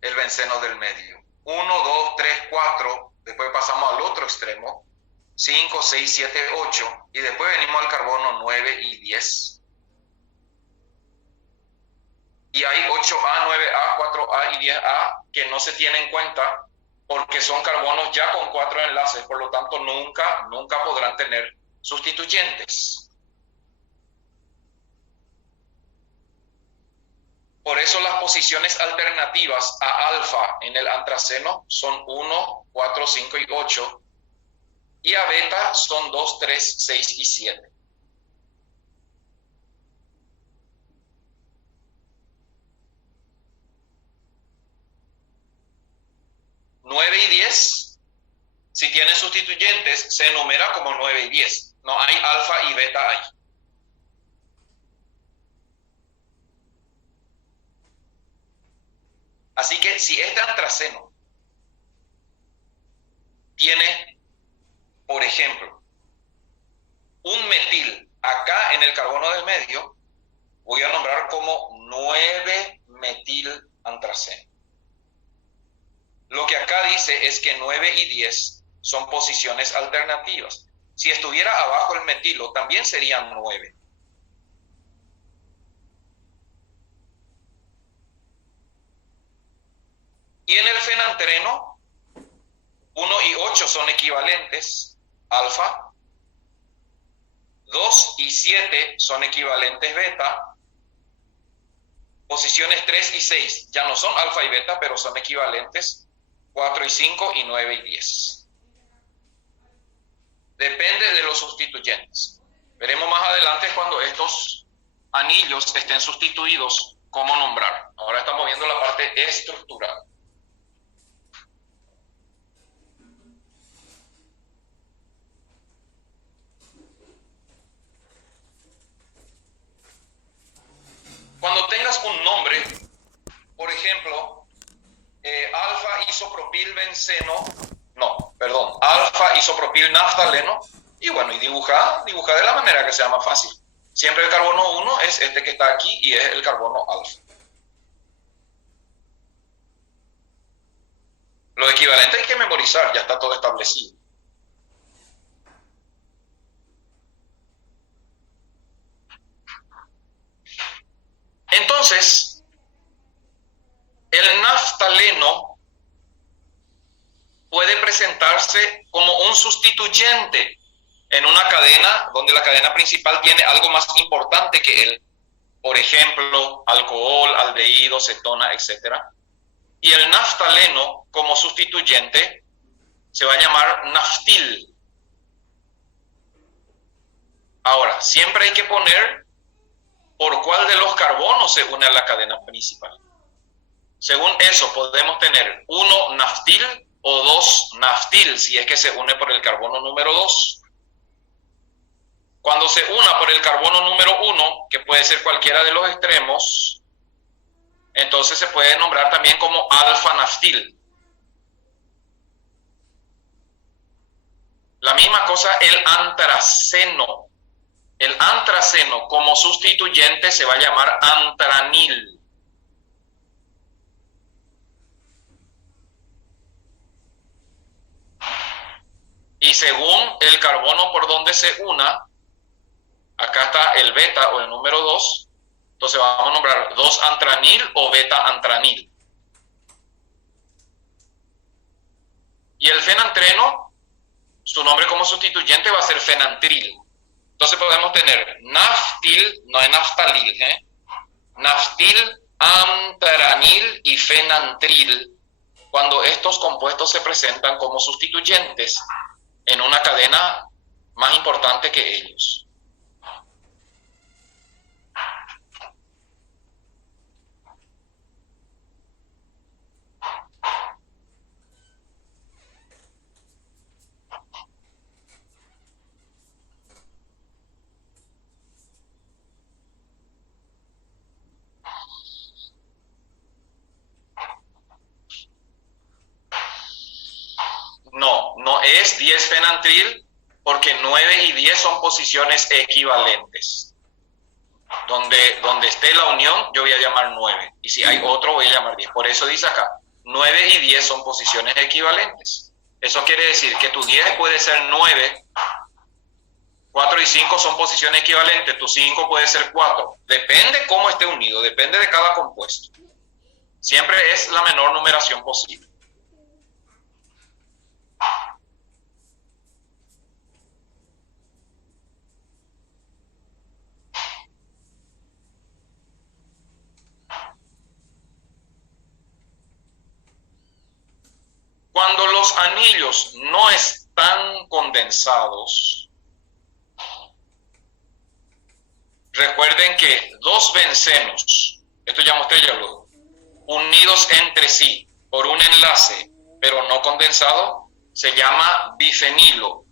el benceno del medio. 1, 2, 3, 4. Después pasamos al otro extremo. 5, 6, 7, 8. Y después venimos al carbono 9 y 10. Y hay 8A, 9A, 4A y 10A que no se tienen en cuenta porque son carbonos ya con 4 enlaces, por lo tanto nunca podrán tener sustituyentes. Por eso las posiciones alternativas a alfa en el antraceno son 1, 4, 5 y 8, y a beta son 2, 3, 6 y 7. Y 10, si tienen sustituyentes, se enumera como 9 y 10. No hay alfa y beta ahí. Así que si este antraceno tiene, por ejemplo, un metil acá en el carbono del medio, voy a nombrar como 9-metil antraceno. Lo que acá dice es que 9 y 10 son posiciones alternativas. Si estuviera abajo el metilo, también serían 9. Y en el fenantreno, 1 y 8 son equivalentes alfa, 2 y 7 son equivalentes beta, posiciones 3 y 6 ya no son alfa y beta, pero son equivalentes 4 y 5 y 9 y 10. Depende de los sustituyentes. Veremos más adelante cuando estos anillos estén sustituidos, cómo nombrar. Ahora estamos viendo la parte estructural. Cuando tengas un nombre, por ejemplo, alfa isopropil benceno, alfa isopropil naftaleno, y bueno, y dibuja de la manera que sea más fácil. Siempre el carbono 1 es este que está aquí y es el carbono alfa. Lo equivalente hay que memorizar, ya está todo establecido. Entonces, el naftaleno puede presentarse como un sustituyente en una cadena donde la cadena principal tiene algo más importante que él. Por ejemplo, alcohol, aldehído, cetona, etc. Y el naftaleno como sustituyente se va a llamar naftil. Ahora, siempre hay que poner por cuál de los carbonos se une a la cadena principal. Según eso, podemos tener 1 naftil o 2 naftil, si es que se une por el carbono número 2. Cuando se una por el carbono número 1, que puede ser cualquiera de los extremos, entonces se puede nombrar también como alfa naftil. La misma cosa el antraceno. El antraceno como sustituyente se va a llamar antranil. Y según el carbono por donde se una, acá está el beta o el número 2, entonces vamos a nombrar 2-antranil o beta-antranil. Y el fenantreno, su nombre como sustituyente va a ser fenantril. Entonces podemos tener naftil, no es naftalil, naftil, amtaranil y fenantril, cuando estos compuestos se presentan como sustituyentes en una cadena más importante que ellos. No es 10 fenantril, porque 9 y 10 son posiciones equivalentes. Donde esté la unión, yo voy a llamar 9. Y si hay otro, voy a llamar 10. Por eso dice acá, 9 y 10 son posiciones equivalentes. Eso quiere decir que tu 10 puede ser 9, 4 y 5 son posiciones equivalentes, tu 5 puede ser 4. Depende cómo esté unido, depende de cada compuesto. Siempre es la menor numeración posible. Cuando los anillos no están condensados, recuerden que dos bencenos, esto ya mostré ya luego, unidos entre sí por un enlace, pero no condensado, se llama bifenilo.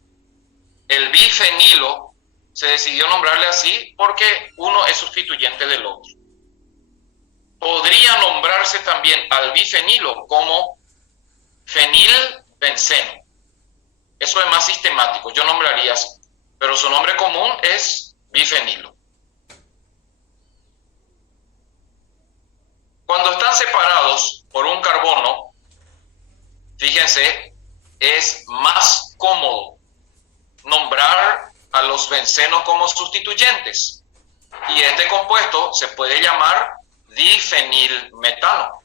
El bifenilo se decidió nombrarle así porque uno es sustituyente del otro. Podría nombrarse también al bifenilo como fenilbenceno. Eso es más sistemático, yo nombraría así, pero su nombre común es bifenilo. Cuando están separados por un carbono, fíjense, es más cómodo nombrar a los bencenos como sustituyentes. Y este compuesto se puede llamar difenilmetano.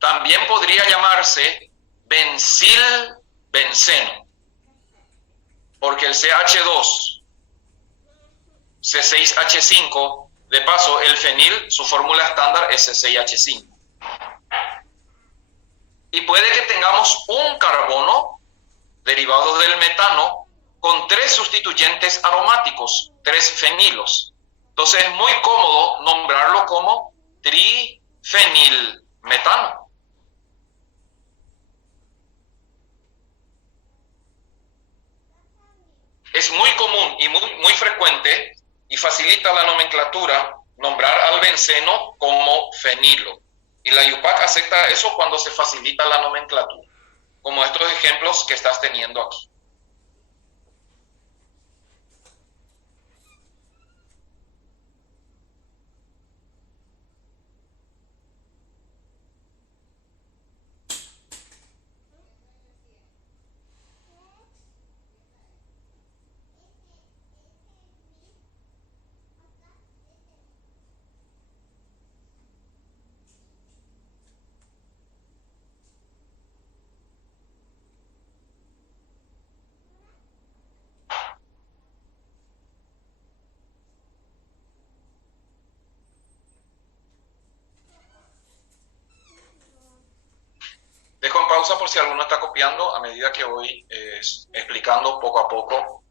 También podría llamarse benzilbenceno, porque el CH2, C6H5, de paso, el fenil, su fórmula estándar es C6H5. Y puede que tengamos un carbono derivado del metano con 3 sustituyentes aromáticos, 3 fenilos. Entonces es muy cómodo nombrarlo como trifenilmetano. Es muy común y muy frecuente y facilita la nomenclatura nombrar al benceno como fenilo. Y la IUPAC acepta eso cuando se facilita la nomenclatura, como estos ejemplos que estás teniendo aquí. Dejo en pausa por si alguno está copiando a medida que voy explicando poco a poco.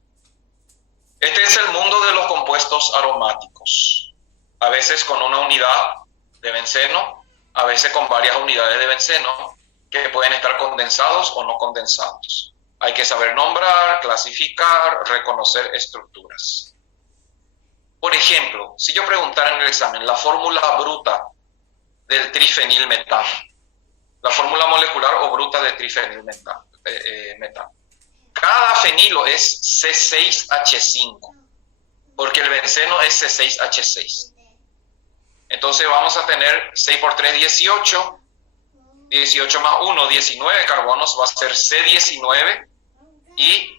Este es el mundo de los compuestos aromáticos. A veces con una unidad de benceno, a veces con varias unidades de benceno, que pueden estar condensados o no condensados. Hay que saber nombrar, clasificar, reconocer estructuras. Por ejemplo, si yo preguntara en el examen la fórmula bruta del trifenilmetano, la fórmula molecular o bruta de trifenilmetano. Cada fenilo es C6H5, porque el benceno es C6H6. Entonces vamos a tener 6 por 3, 18. 18 más 1, 19 carbonos, va a ser C19. Y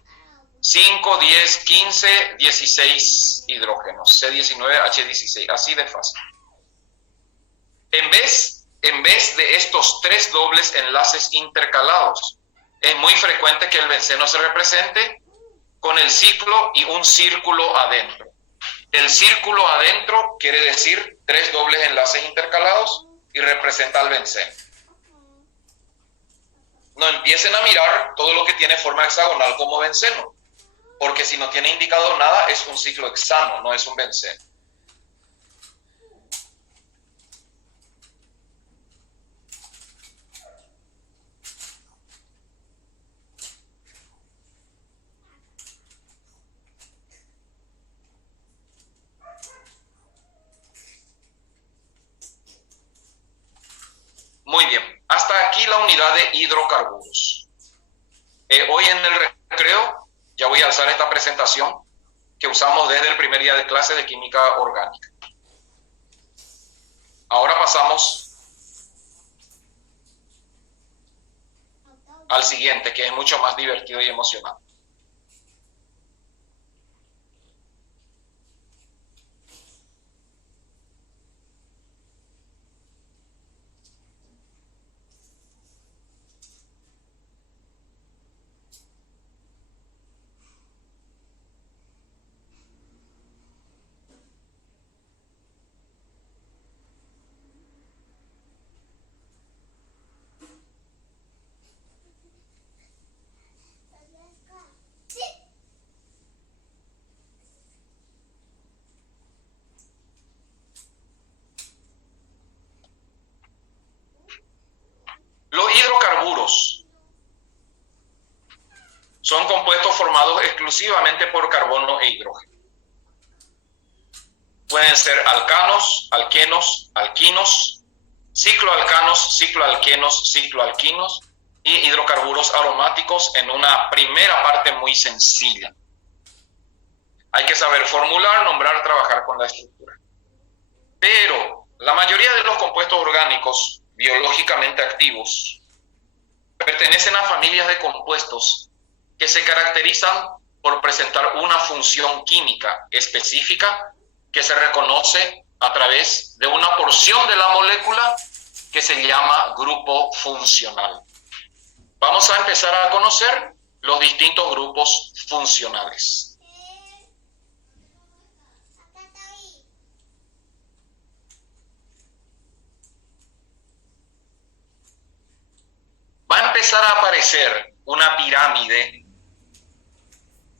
5, 10, 15, 16 hidrógenos. C19, H16, así de fácil. En vez en vez de estos 3 dobles enlaces intercalados, es muy frecuente que el benceno se represente con el ciclo y un círculo adentro. El círculo adentro quiere decir 3 dobles enlaces intercalados y representa al benceno. No empiecen a mirar todo lo que tiene forma hexagonal como benceno, porque si no tiene indicado nada es un ciclo hexano, no es un benceno. Muy bien, hasta aquí la unidad de hidrocarburos. Hoy en el recreo ya voy a alzar esta presentación que usamos desde el primer día de clase de química orgánica. Ahora pasamos al siguiente, que es mucho más divertido y emocionante. Los hidrocarburos son compuestos formados exclusivamente por carbono e hidrógeno. Pueden ser alcanos, alquenos, alquinos, cicloalcanos, cicloalquenos, cicloalquinos y hidrocarburos aromáticos en una primera parte muy sencilla. Hay que saber formular, nombrar, trabajar con la estructura. Pero la mayoría de los compuestos orgánicos biológicamente activos pertenecen a familias de compuestos que se caracterizan por presentar una función química específica que se reconoce a través de una porción de la molécula que se llama grupo funcional. Vamos a empezar a conocer los distintos grupos funcionales. Va a empezar a aparecer una pirámide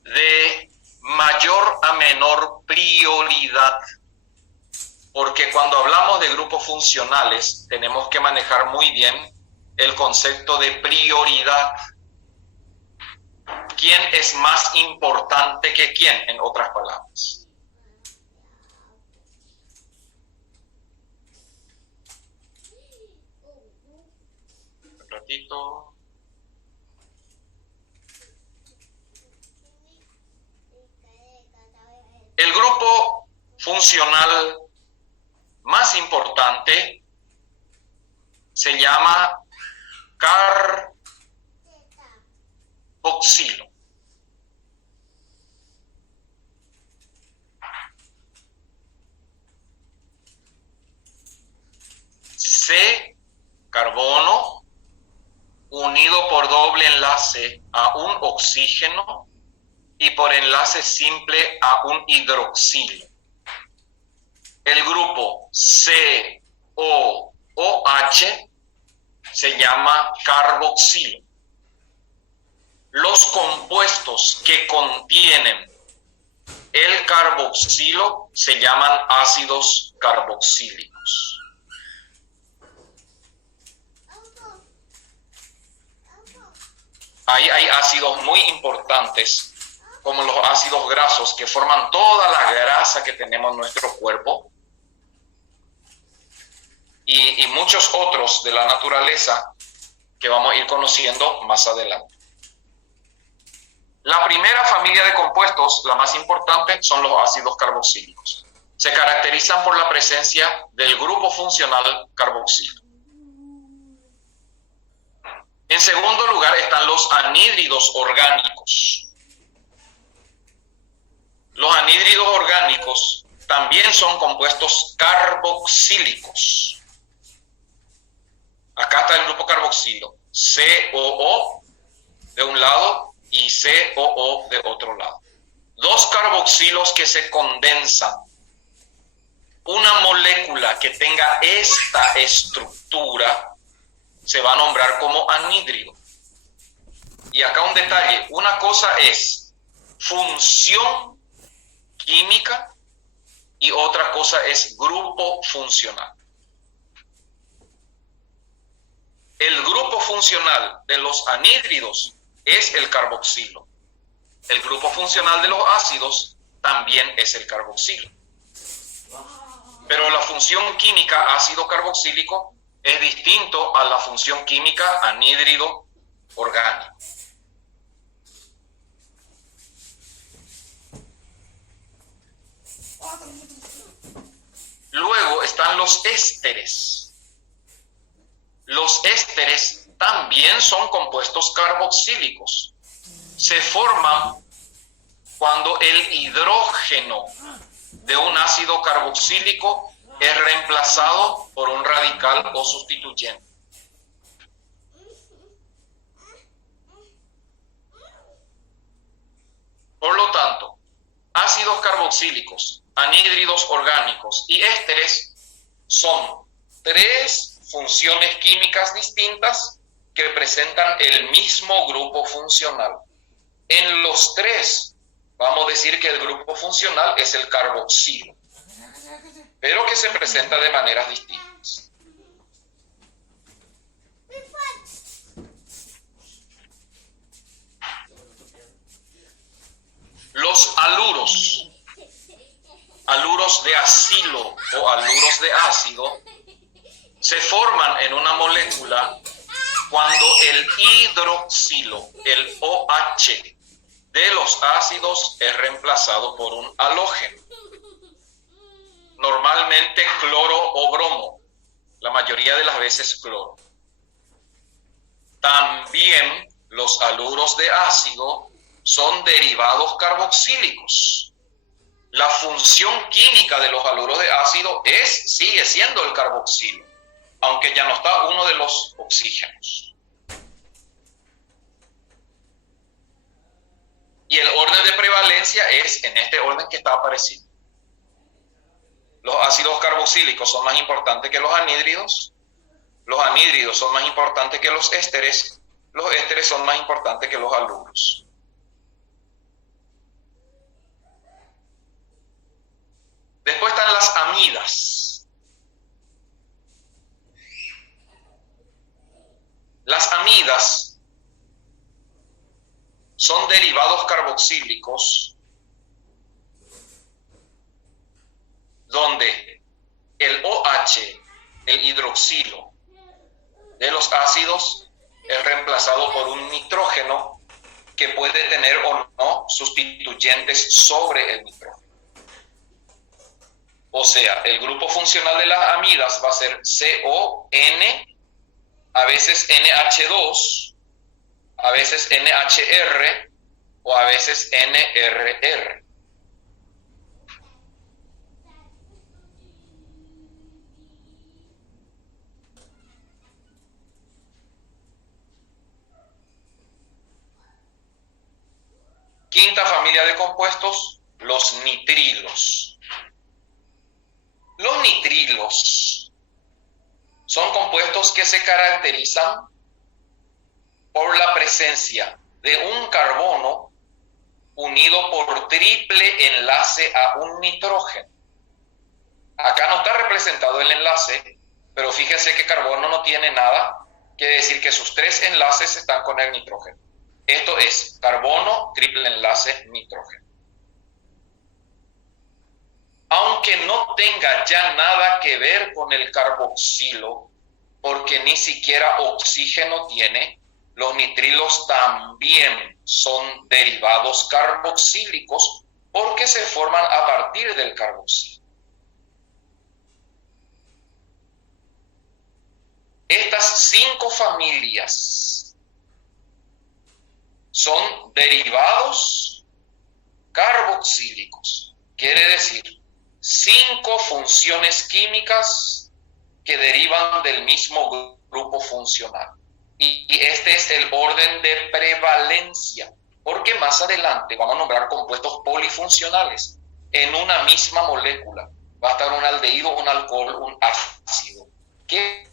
de mayor a menor prioridad, porque cuando hablamos de grupos funcionales tenemos que manejar muy bien el concepto de prioridad. ¿Quién es más importante que quién, en otras palabras? Un ratito. El grupo funcional más importante se llama carboxilo. C, carbono, unido por doble enlace a un oxígeno y por enlace simple a un hidroxilo. El grupo COOH se llama carboxilo. Los compuestos que contienen el carboxilo se llaman ácidos carboxílicos. Ahí hay ácidos muy importantes, como los ácidos grasos, que forman toda la grasa que tenemos en nuestro cuerpo, y muchos otros de la naturaleza que vamos a ir conociendo más adelante. La primera familia de compuestos, la más importante, son los ácidos carboxílicos. Se caracterizan por la presencia del grupo funcional carboxilo. En segundo lugar están los anhídridos orgánicos. Los anhídridos orgánicos también son compuestos carboxílicos. Acá está el grupo carboxilo, COO de un lado y COO de otro lado. Dos carboxilos que se condensan. Una molécula que tenga esta estructura se va a nombrar como anhídrido. Y acá un detalle, una cosa es función química y otra cosa es grupo funcional. El grupo funcional de los anhídridos es el carboxilo. El grupo funcional de los ácidos también es el carboxilo. Pero la función química ácido carboxílico es distinto a la función química anhídrido orgánico. Luego están los ésteres. Los ésteres también son compuestos carboxílicos. Se forman cuando el hidrógeno de un ácido carboxílico es reemplazado por un radical o sustituyente. Por lo tanto, ácidos carboxílicos, anhídridos orgánicos y ésteres son tres funciones químicas distintas que presentan el mismo grupo funcional. En los tres, vamos a decir que el grupo funcional es el carboxilo, pero que se presenta de maneras distintas. Los aluros, aluros de acilo o aluros de ácido, se forman en una molécula cuando el hidroxilo, el OH, de los ácidos es reemplazado por un halógeno. Normalmente cloro o bromo, la mayoría de las veces cloro. También los aluros de ácido son derivados carboxílicos. La función química de los aluros de ácido sigue siendo el carboxilo, aunque ya no está uno de los oxígenos. Y el orden de prevalencia es en este orden que está apareciendo. Los ácidos carboxílicos son más importantes que los anhídridos son más importantes que los ésteres son más importantes que los aluros. Después están las amidas. Las amidas son derivados carboxílicos donde el OH, el hidroxilo de los ácidos, es reemplazado por un nitrógeno que puede tener o no sustituyentes sobre el nitrógeno. O sea, el grupo funcional de las amidas va a ser CON, a veces NH2, a veces NHR o a veces NRR. Quinta familia de compuestos, los nitrilos. Los nitrilos son compuestos que se caracterizan por la presencia de un carbono unido por triple enlace a un nitrógeno. Acá no está representado el enlace, pero fíjense que carbono no tiene nada, quiere decir que sus tres enlaces están con el nitrógeno. Esto es carbono, triple enlace, nitrógeno. Aunque no tenga ya nada que ver con el carboxilo, porque ni siquiera oxígeno tiene, los nitrilos también son derivados carboxílicos porque se forman a partir del carboxilo. Estas 5 familias son derivados carboxílicos, quiere decir 5 funciones químicas que derivan del mismo grupo funcional. Y este es el orden de prevalencia, porque más adelante vamos a nombrar compuestos polifuncionales en una misma molécula. Va a estar un aldehído, un alcohol, un ácido. ¿Qué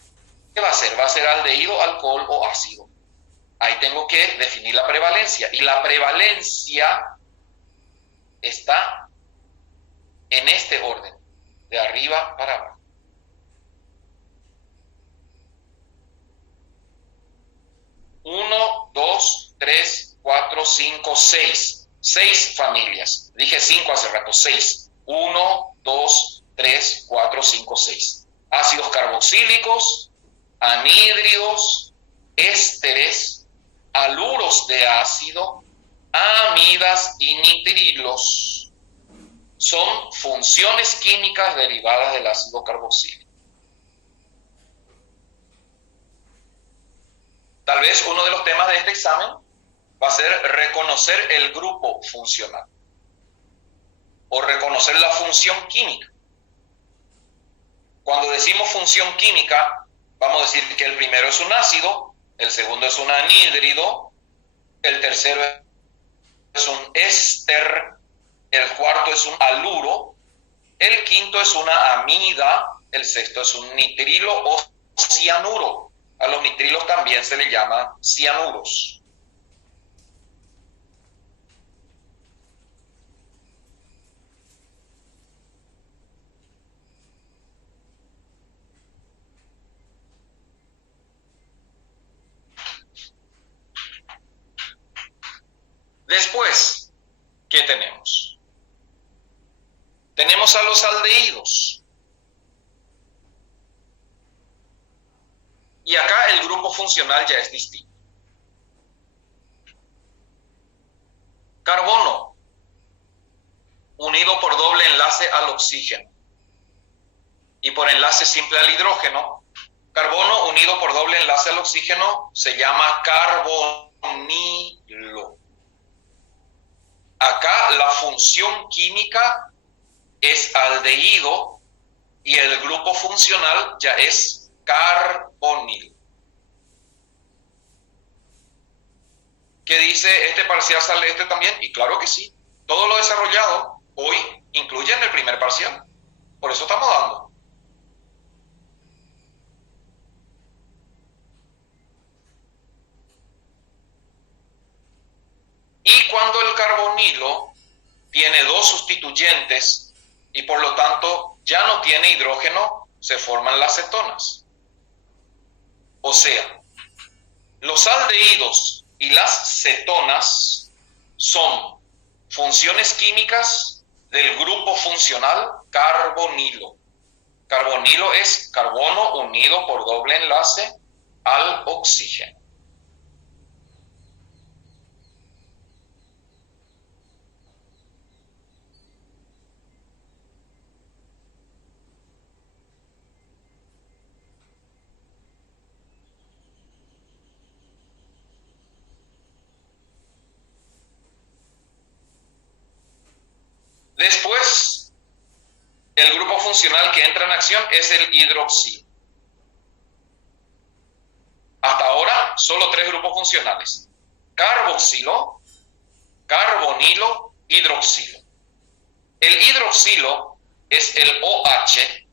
va a ser? ¿Va a ser aldehído, alcohol o ácido? Ahí tengo que definir la prevalencia. Y la prevalencia está en este orden, de arriba para abajo. Uno, dos, tres, cuatro, cinco, seis. 6 familias. Dije 5 hace rato, 6. 1, 2, 3, 4, 5, 6. Ácidos carboxílicos, anhídridos, ésteres, haluros de ácido, amidas y nitrilos. Son funciones químicas derivadas del ácido carboxílico. Tal vez uno de los temas de este examen va a ser reconocer el grupo funcional o reconocer la función química. Cuando decimos función química, vamos a decir que el primero es un ácido, el segundo es un anhídrido, el tercero es un éster, el cuarto es un haluro, el quinto es una amida, el sexto es un nitrilo o cianuro. A los nitrilos también se le llama cianuros. Después, ¿qué tenemos? Tenemos a los aldehídos. Y acá el grupo funcional ya es distinto. Carbono, unido por doble enlace al oxígeno. Y por enlace simple al hidrógeno. Carbono unido por doble enlace al oxígeno se llama carbonilo. Acá la función química es aldehído y el grupo funcional ya es carbonilo. ¿Qué dice este parcial? ¿Sale este también? Y claro que sí. Todo lo desarrollado hoy incluye en el primer parcial. Por eso estamos dando. Y cuando el carbonilo tiene dos sustituyentes y por lo tanto ya no tiene hidrógeno, se forman las cetonas. O sea, los aldehídos y las cetonas son funciones químicas del grupo funcional carbonilo. Carbonilo es carbono unido por doble enlace al oxígeno. Después, el grupo funcional que entra en acción es el hidroxilo. Hasta ahora, solo 3 grupos funcionales. Carboxilo, carbonilo, hidroxilo. El hidroxilo es el OH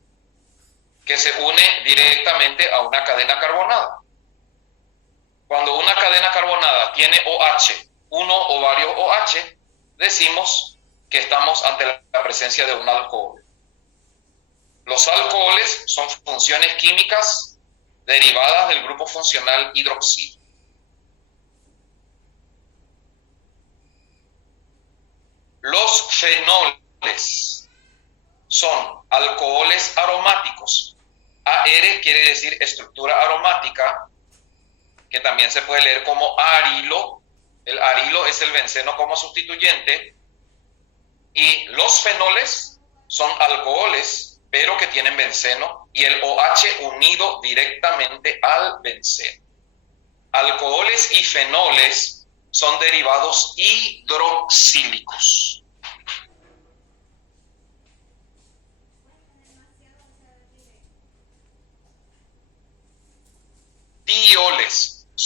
que se une directamente a una cadena carbonada. Cuando una cadena carbonada tiene OH, uno o varios OH, decimos que estamos ante la presencia de un alcohol. Los alcoholes son funciones químicas derivadas del grupo funcional hidroxilo. Los fenoles son alcoholes aromáticos. AR quiere decir estructura aromática, que también se puede leer como arilo. El arilo es el benceno como sustituyente. Y los fenoles son alcoholes, pero que tienen benceno y el OH unido directamente al benceno. Alcoholes y fenoles son derivados hidroxílicos.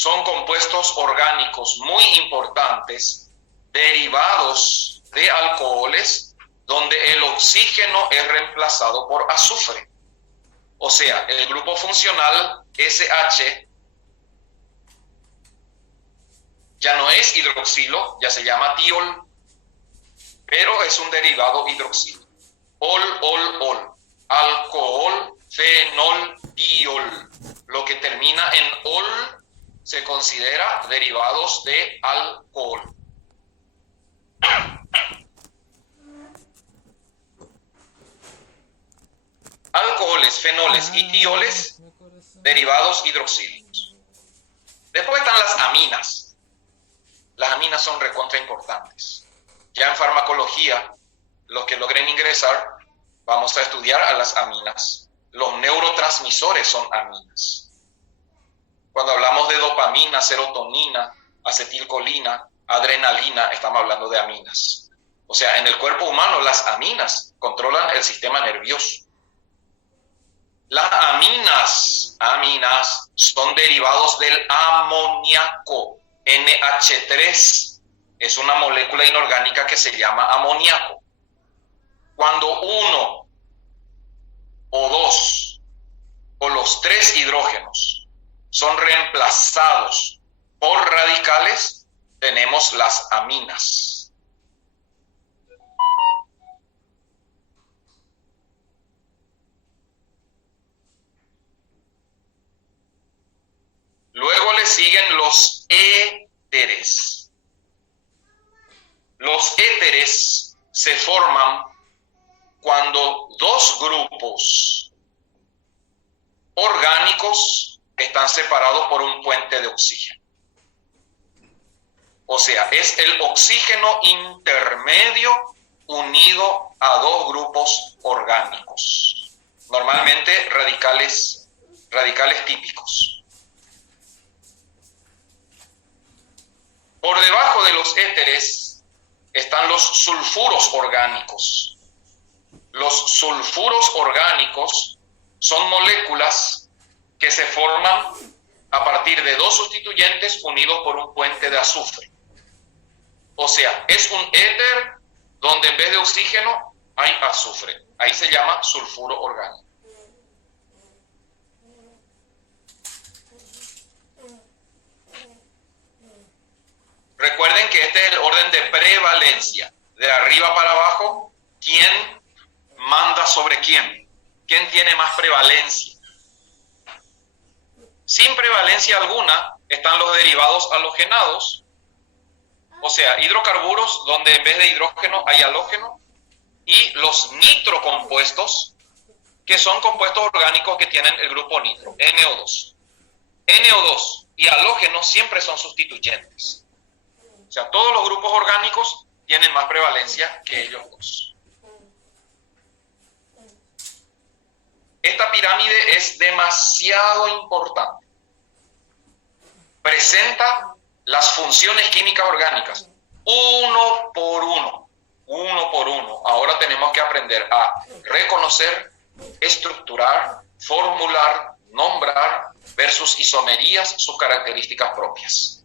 son compuestos orgánicos muy importantes derivados de alcoholes donde el oxígeno es reemplazado por azufre. O sea, el grupo funcional SH ya no es hidroxilo, ya se llama tiol, pero es un derivado hidroxilo. Ol. Alcohol, fenol, diol. Lo que termina en ol se considera derivados de alcohol. Alcoholes, fenoles y tioles, derivados hidroxílicos. Después están las aminas. Las aminas son recontra importantes. Ya en farmacología, los que logren ingresar, vamos a estudiar a las aminas. Los neurotransmisores son aminas. Cuando hablamos de dopamina, serotonina, acetilcolina, adrenalina, estamos hablando de aminas. O sea, en el cuerpo humano las aminas controlan el sistema nervioso. Las aminas son derivados del amoníaco. NH3 es una molécula inorgánica que se llama amoníaco. Cuando uno o dos o los tres hidrógenos son reemplazados por radicales, tenemos las aminas. Luego le siguen los éteres. Los éteres se forman cuando dos grupos orgánicos están separados por un puente de oxígeno. O sea, es el oxígeno intermedio unido a dos grupos orgánicos. Normalmente radicales típicos. Por debajo de los éteres están los sulfuros orgánicos. Los sulfuros orgánicos son moléculas que se forman a partir de dos sustituyentes unidos por un puente de azufre. O sea, es un éter donde en vez de oxígeno hay azufre. Ahí se llama sulfuro orgánico. Recuerden que este es el orden de prevalencia. De arriba para abajo, ¿quién manda sobre quién? ¿Quién tiene más prevalencia? Sin prevalencia alguna están los derivados halogenados, o sea, hidrocarburos donde en vez de hidrógeno hay halógeno, y los nitrocompuestos, que son compuestos orgánicos que tienen el grupo nitro, NO2. NO2 y halógeno siempre son sustituyentes. O sea, todos los grupos orgánicos tienen más prevalencia que ellos dos. Esta pirámide es demasiado importante. Presenta las funciones químicas orgánicas, uno por uno. Ahora tenemos que aprender a reconocer, estructurar, formular, nombrar, ver sus isomerías, sus características propias.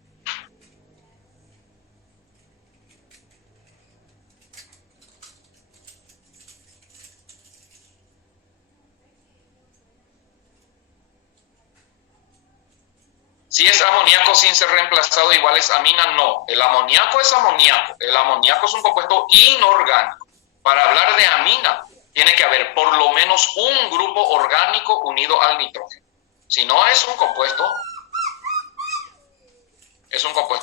Si es amoníaco sin ser reemplazado, igual es amina, no. El amoníaco es amoníaco. El amoníaco es un compuesto inorgánico. Para hablar de amina, tiene que haber por lo menos un grupo orgánico unido al nitrógeno. Si no es un compuesto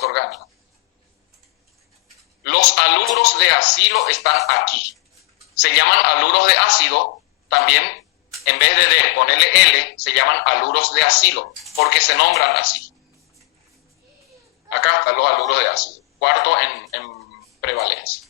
orgánico. Los haluros de acilo están aquí. Se llaman haluros de ácido, también en vez de D, ponerle L, se llaman haluros de acilo, porque se nombran así. Acá están los haluros de ácido, cuarto en prevalencia.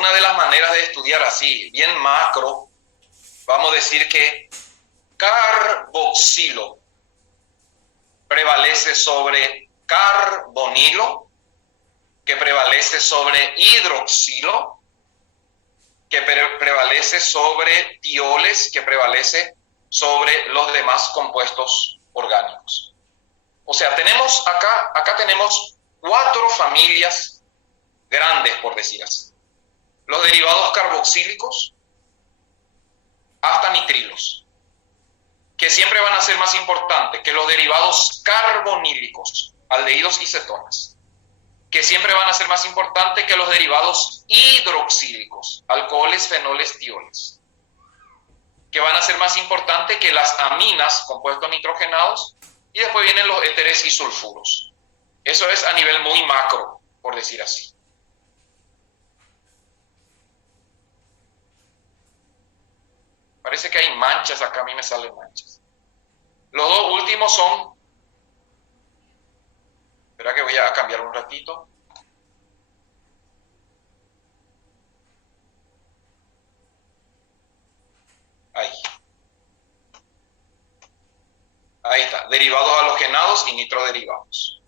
una de las maneras de estudiar así, bien macro, vamos a decir que carboxilo prevalece sobre carbonilo, que prevalece sobre hidroxilo, que prevalece sobre tioles, que prevalece sobre los demás compuestos orgánicos. O sea, tenemos acá tenemos 4 familias grandes, por decir así. Los derivados carboxílicos hasta nitrilos, que siempre van a ser más importantes que los derivados carbonílicos, aldehídos y cetonas, que siempre van a ser más importantes que los derivados hidroxílicos, alcoholes, fenoles, tioles, que van a ser más importantes que las aminas, compuestos nitrogenados, y después vienen los éteres y sulfuros. Eso es a nivel muy macro, por decir así. Parece que hay manchas, acá a mí me salen manchas. Los 2 últimos son... Espera que voy a cambiar un ratito. Ahí. Ahí está. Derivados halogenados y nitroderivados.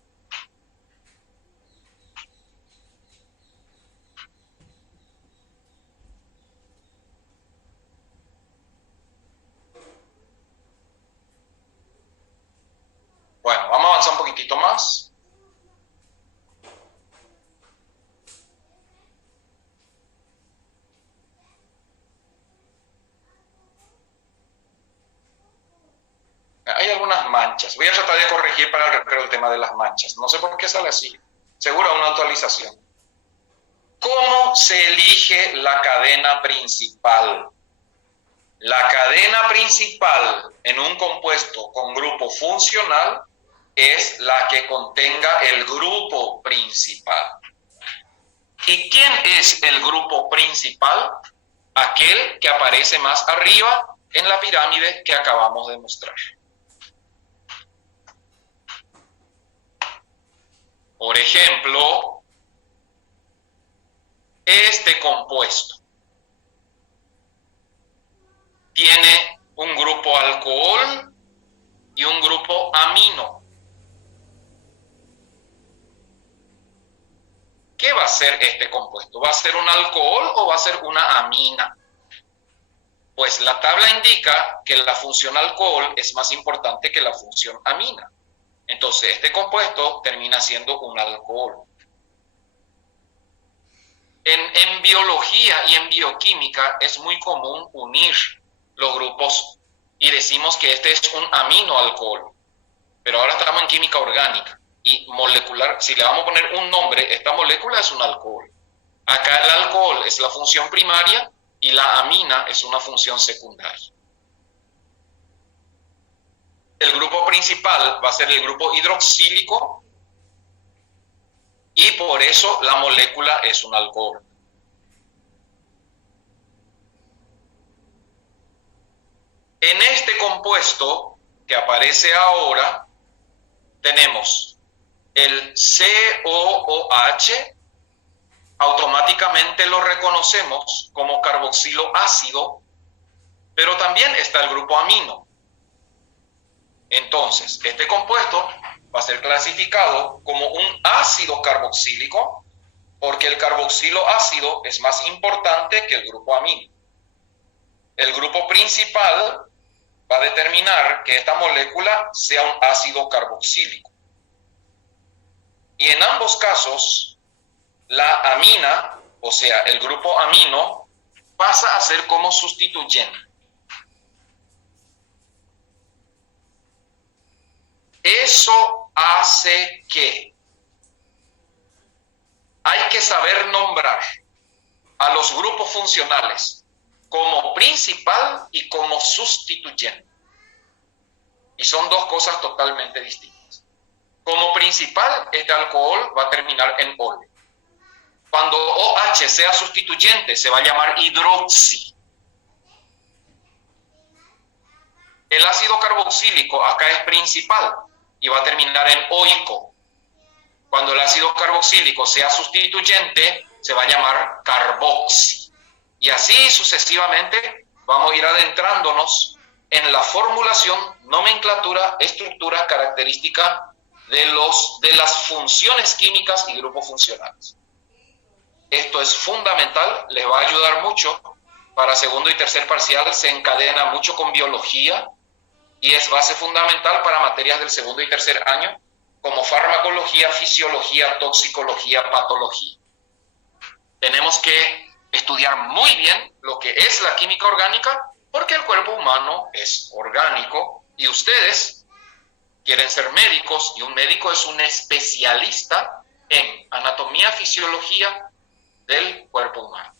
Bueno, vamos a avanzar un poquitito más. Hay algunas manchas. Voy a tratar de corregir para el recreo el tema de las manchas. No sé por qué sale así. Seguro una actualización. ¿Cómo se elige la cadena principal? La cadena principal en un compuesto con grupo funcional es la que contenga el grupo principal. ¿Y quién es el grupo principal? Aquel que aparece más arriba en la pirámide que acabamos de mostrar. Por ejemplo, este compuesto tiene un grupo alcohol y un grupo amino. ¿Qué va a ser este compuesto? ¿Va a ser un alcohol o va a ser una amina? Pues la tabla indica que la función alcohol es más importante que la función amina. Entonces, este compuesto termina siendo un alcohol. En biología y en bioquímica es muy común unir los grupos y decimos que este es un aminoalcohol. Pero ahora estamos en química orgánica y molecular. Si le vamos a poner un nombre, esta molécula es un alcohol. Acá el alcohol es la función primaria y la amina es una función secundaria. El grupo principal va a ser el grupo hidroxílico y por eso la molécula es un alcohol. En este compuesto que aparece ahora tenemos el COOH, automáticamente lo reconocemos como carboxilo ácido, pero también está el grupo amino. Entonces, este compuesto va a ser clasificado como un ácido carboxílico porque el carboxilo ácido es más importante que el grupo amino. El grupo principal va a determinar que esta molécula sea un ácido carboxílico. Y en ambos casos, la amina, o sea, el grupo amino, pasa a ser como sustituyente. Eso hace que hay que saber nombrar a los grupos funcionales como principal y como sustituyente. Y son 2 cosas totalmente distintas. Como principal, este alcohol va a terminar en ol. Cuando OH sea sustituyente, se va a llamar hidroxi. El ácido carboxílico acá es principal y va a terminar en oico. Cuando el ácido carboxílico sea sustituyente, se va a llamar carboxi. Y así sucesivamente vamos a ir adentrándonos en la formulación, nomenclatura, estructura, característica de las funciones químicas y grupos funcionales. Esto es fundamental, les va a ayudar mucho. Para segundo y tercer parcial se encadena mucho con biología y es base fundamental para materias del segundo y tercer año como farmacología, fisiología, toxicología, patología. Tenemos que estudiar muy bien lo que es la química orgánica porque el cuerpo humano es orgánico y ustedes quieren ser médicos y un médico es un especialista en anatomía, fisiología del cuerpo humano.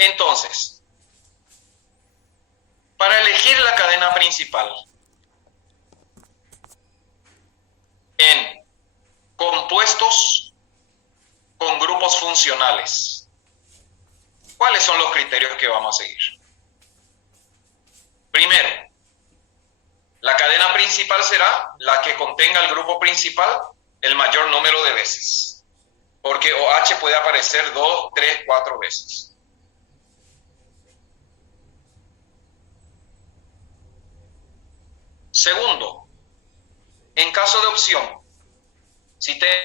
Entonces, para elegir la cadena principal en compuestos con grupos funcionales, ¿cuáles son los criterios que vamos a seguir? Primero, la cadena principal será la que contenga el grupo principal el mayor número de veces, porque OH puede aparecer 2, 3, 4 veces. Segundo, en caso de opción, si ¿qué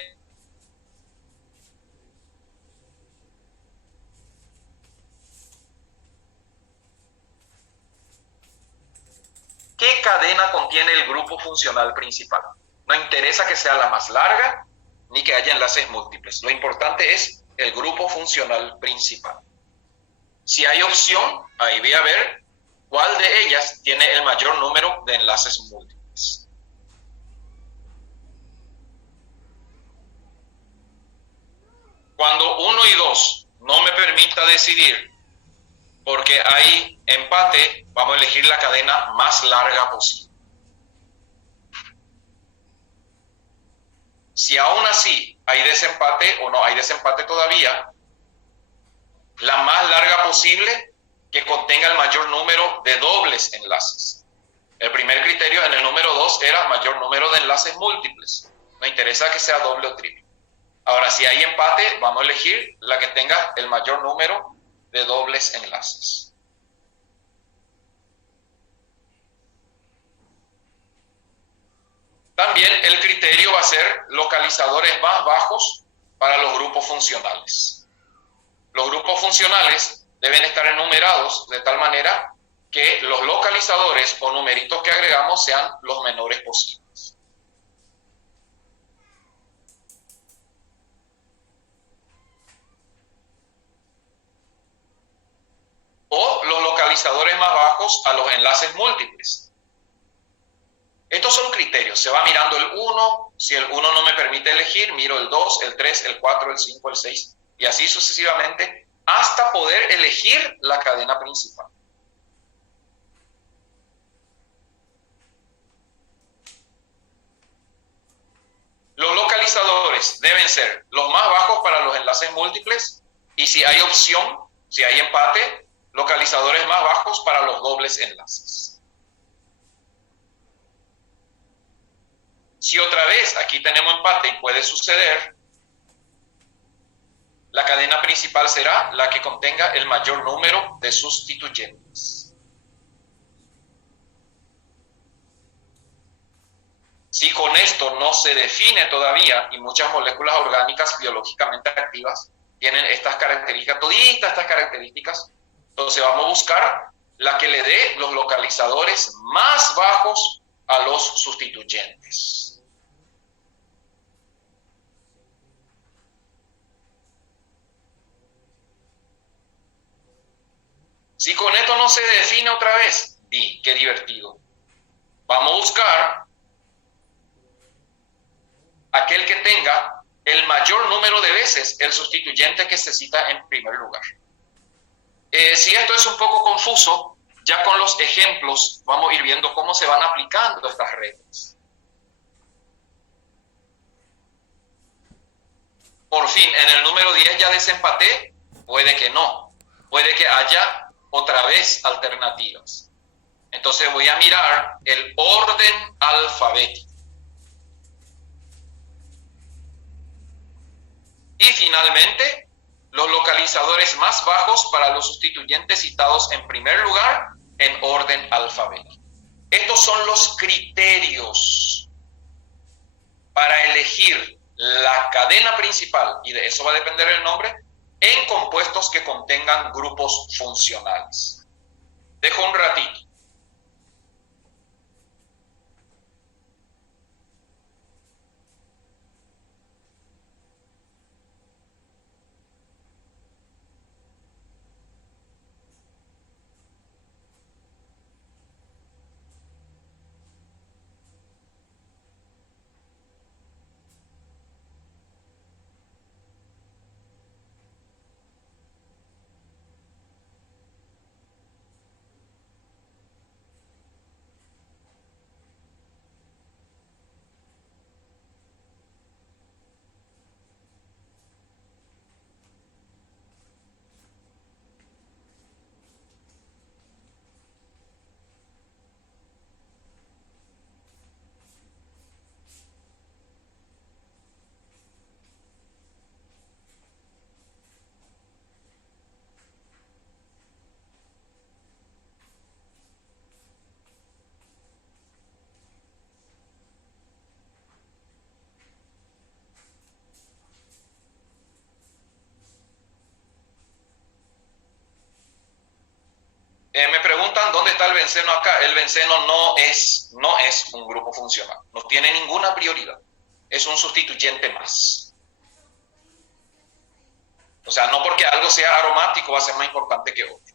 cadena contiene el grupo funcional principal? No interesa que sea la más larga ni que haya enlaces múltiples. Lo importante es el grupo funcional principal. Si hay opción, ahí voy a ver cuál de ellas tiene el mayor número de enlaces múltiples. Cuando 1 y 2 no me permita decidir porque hay empate, vamos a elegir la cadena más larga posible. Si aún así hay desempate o no hay desempate todavía, la más larga posible que contenga el mayor número de dobles enlaces. El primer criterio en el número 2 era mayor número de enlaces múltiples. No interesa que sea doble o triple. Ahora, si hay empate, vamos a elegir la que tenga el mayor número de dobles enlaces. También el criterio va a ser localizadores más bajos para los grupos funcionales. Los grupos funcionales deben estar enumerados de tal manera que los localizadores o numeritos que agregamos sean los menores posibles. O los localizadores más bajos a los enlaces múltiples. Estos son criterios, se va mirando el 1, si el 1 no me permite elegir, miro el 2, el 3, el 4, el 5, el 6, y así sucesivamente, hasta poder elegir la cadena principal. Los localizadores deben ser los más bajos para los enlaces múltiples, y si hay opción, si hay empate, localizadores más bajos para los dobles enlaces. Si otra vez aquí tenemos empate y puede suceder, la cadena principal será la que contenga el mayor número de sustituyentes. Si con esto no se define todavía, y muchas moléculas orgánicas biológicamente activas tienen estas características, toditas estas características, entonces vamos a buscar la que le dé los localizadores más bajos a los sustituyentes. Si con esto no se define otra vez, qué divertido. Vamos a buscar aquel que tenga el mayor número de veces el sustituyente que se cita en primer lugar. Si esto es un poco confuso, ya con los ejemplos vamos a ir viendo cómo se van aplicando estas reglas. Por fin, en el número 10 ya desempaté, puede que no, puede que haya otra vez alternativas. Entonces voy a mirar el orden alfabético. Y finalmente, los localizadores más bajos para los sustituyentes citados en primer lugar en orden alfabético. Estos son los criterios para elegir la cadena principal, y de eso va a depender el nombre, en compuestos que contengan grupos funcionales. Dejo un ratito. Me preguntan dónde está el benceno acá. El benceno no es un grupo funcional, no tiene ninguna prioridad, es un sustituyente más. O sea, no porque algo sea aromático va a ser más importante que otro.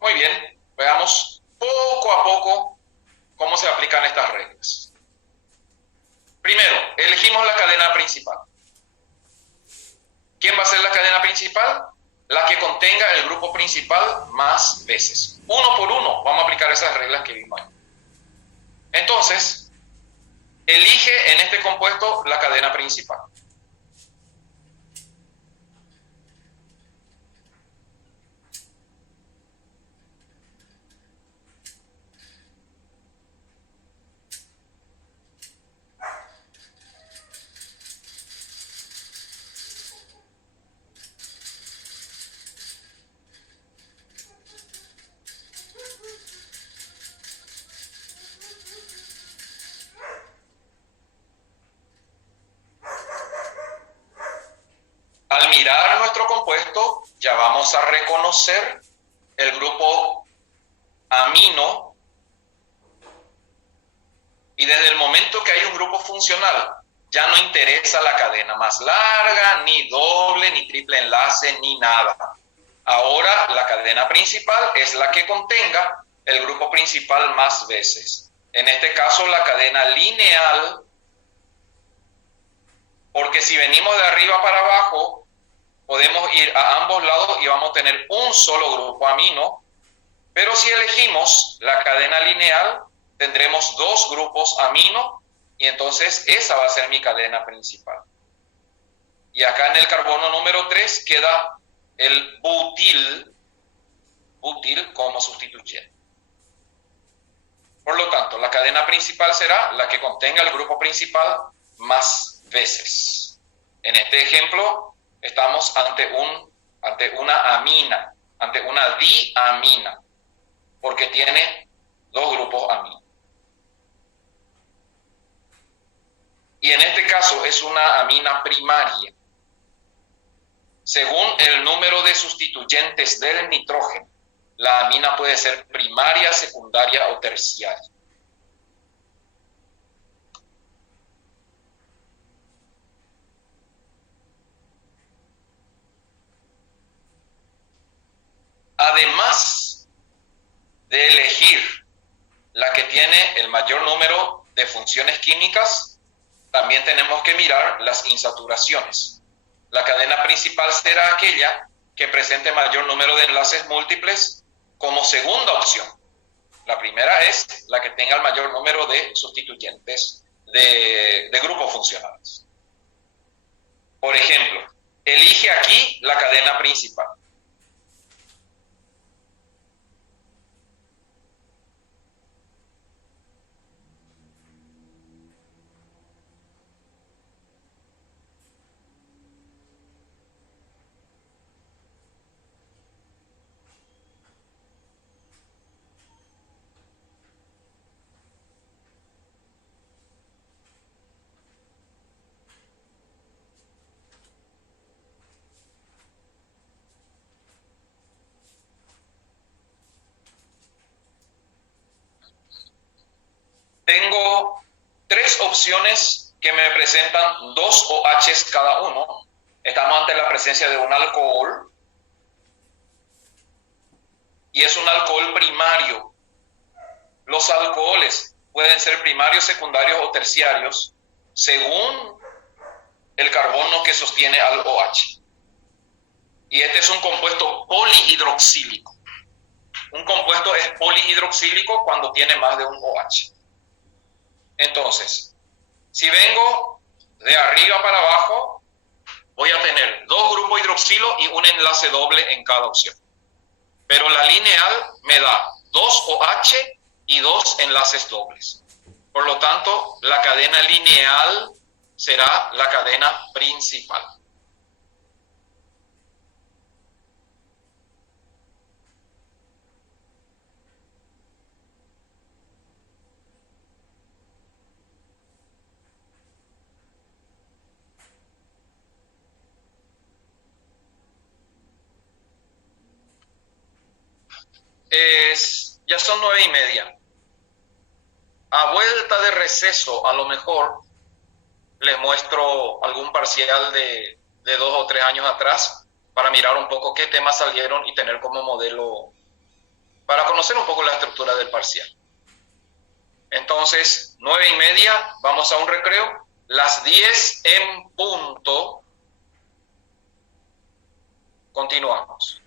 Muy bien, veamos poco a poco cómo se aplican estas reglas. Primero, elegimos la cadena principal. ¿Quién va a ser la cadena principal? La que contenga el grupo principal más veces. Uno por uno vamos a aplicar esas reglas que vimos ahí. Entonces, elige en este compuesto la cadena principal. Al mirar nuestro compuesto, ya vamos a reconocer el grupo amino, y desde el momento que hay un grupo funcional, ya no interesa la cadena más larga, ni doble, ni triple enlace, ni nada. Ahora la cadena principal es la que contenga el grupo principal más veces. En este caso la cadena lineal, porque si venimos de arriba para abajo, podemos ir a ambos lados y vamos a tener un solo grupo amino, pero si elegimos la cadena lineal, tendremos dos grupos amino, y entonces esa va a ser mi cadena principal. Y acá en el carbono número 3 queda el butil como sustituyente. Por lo tanto, la cadena principal será la que contenga el grupo principal más veces. En este ejemplo, estamos ante una amina, ante una diamina, porque tiene dos grupos amino. Y en este caso es una amina primaria. Según el número de sustituyentes del nitrógeno, la amina puede ser primaria, secundaria o terciaria. Además de elegir la que tiene el mayor número de funciones químicas, también tenemos que mirar las insaturaciones. La cadena principal será aquella que presente mayor número de enlaces múltiples como segunda opción. La primera es la que tenga el mayor número de sustituyentes de grupos funcionales. Por ejemplo, elige aquí la cadena principal. Tengo tres opciones que me presentan 2 OHs cada uno. Estamos ante la presencia de un alcohol y es un alcohol primario. Los alcoholes pueden ser primarios, secundarios o terciarios según el carbono que sostiene al OH. Y este es un compuesto polihidroxílico. Un compuesto es polihidroxílico cuando tiene más de un OH. Entonces, si vengo de arriba para abajo, voy a tener 2 grupos hidroxilo y un enlace doble en cada opción. Pero la lineal me da 2 OH y 2 enlaces dobles. Por lo tanto, la cadena lineal será la cadena principal. Ya son 9:30. A vuelta de receso, a lo mejor les muestro algún parcial de 2 o 3 años atrás para mirar un poco qué temas salieron y tener como modelo para conocer un poco la estructura del parcial. Entonces, 9:30, vamos a un recreo. Las 10 en punto, continuamos.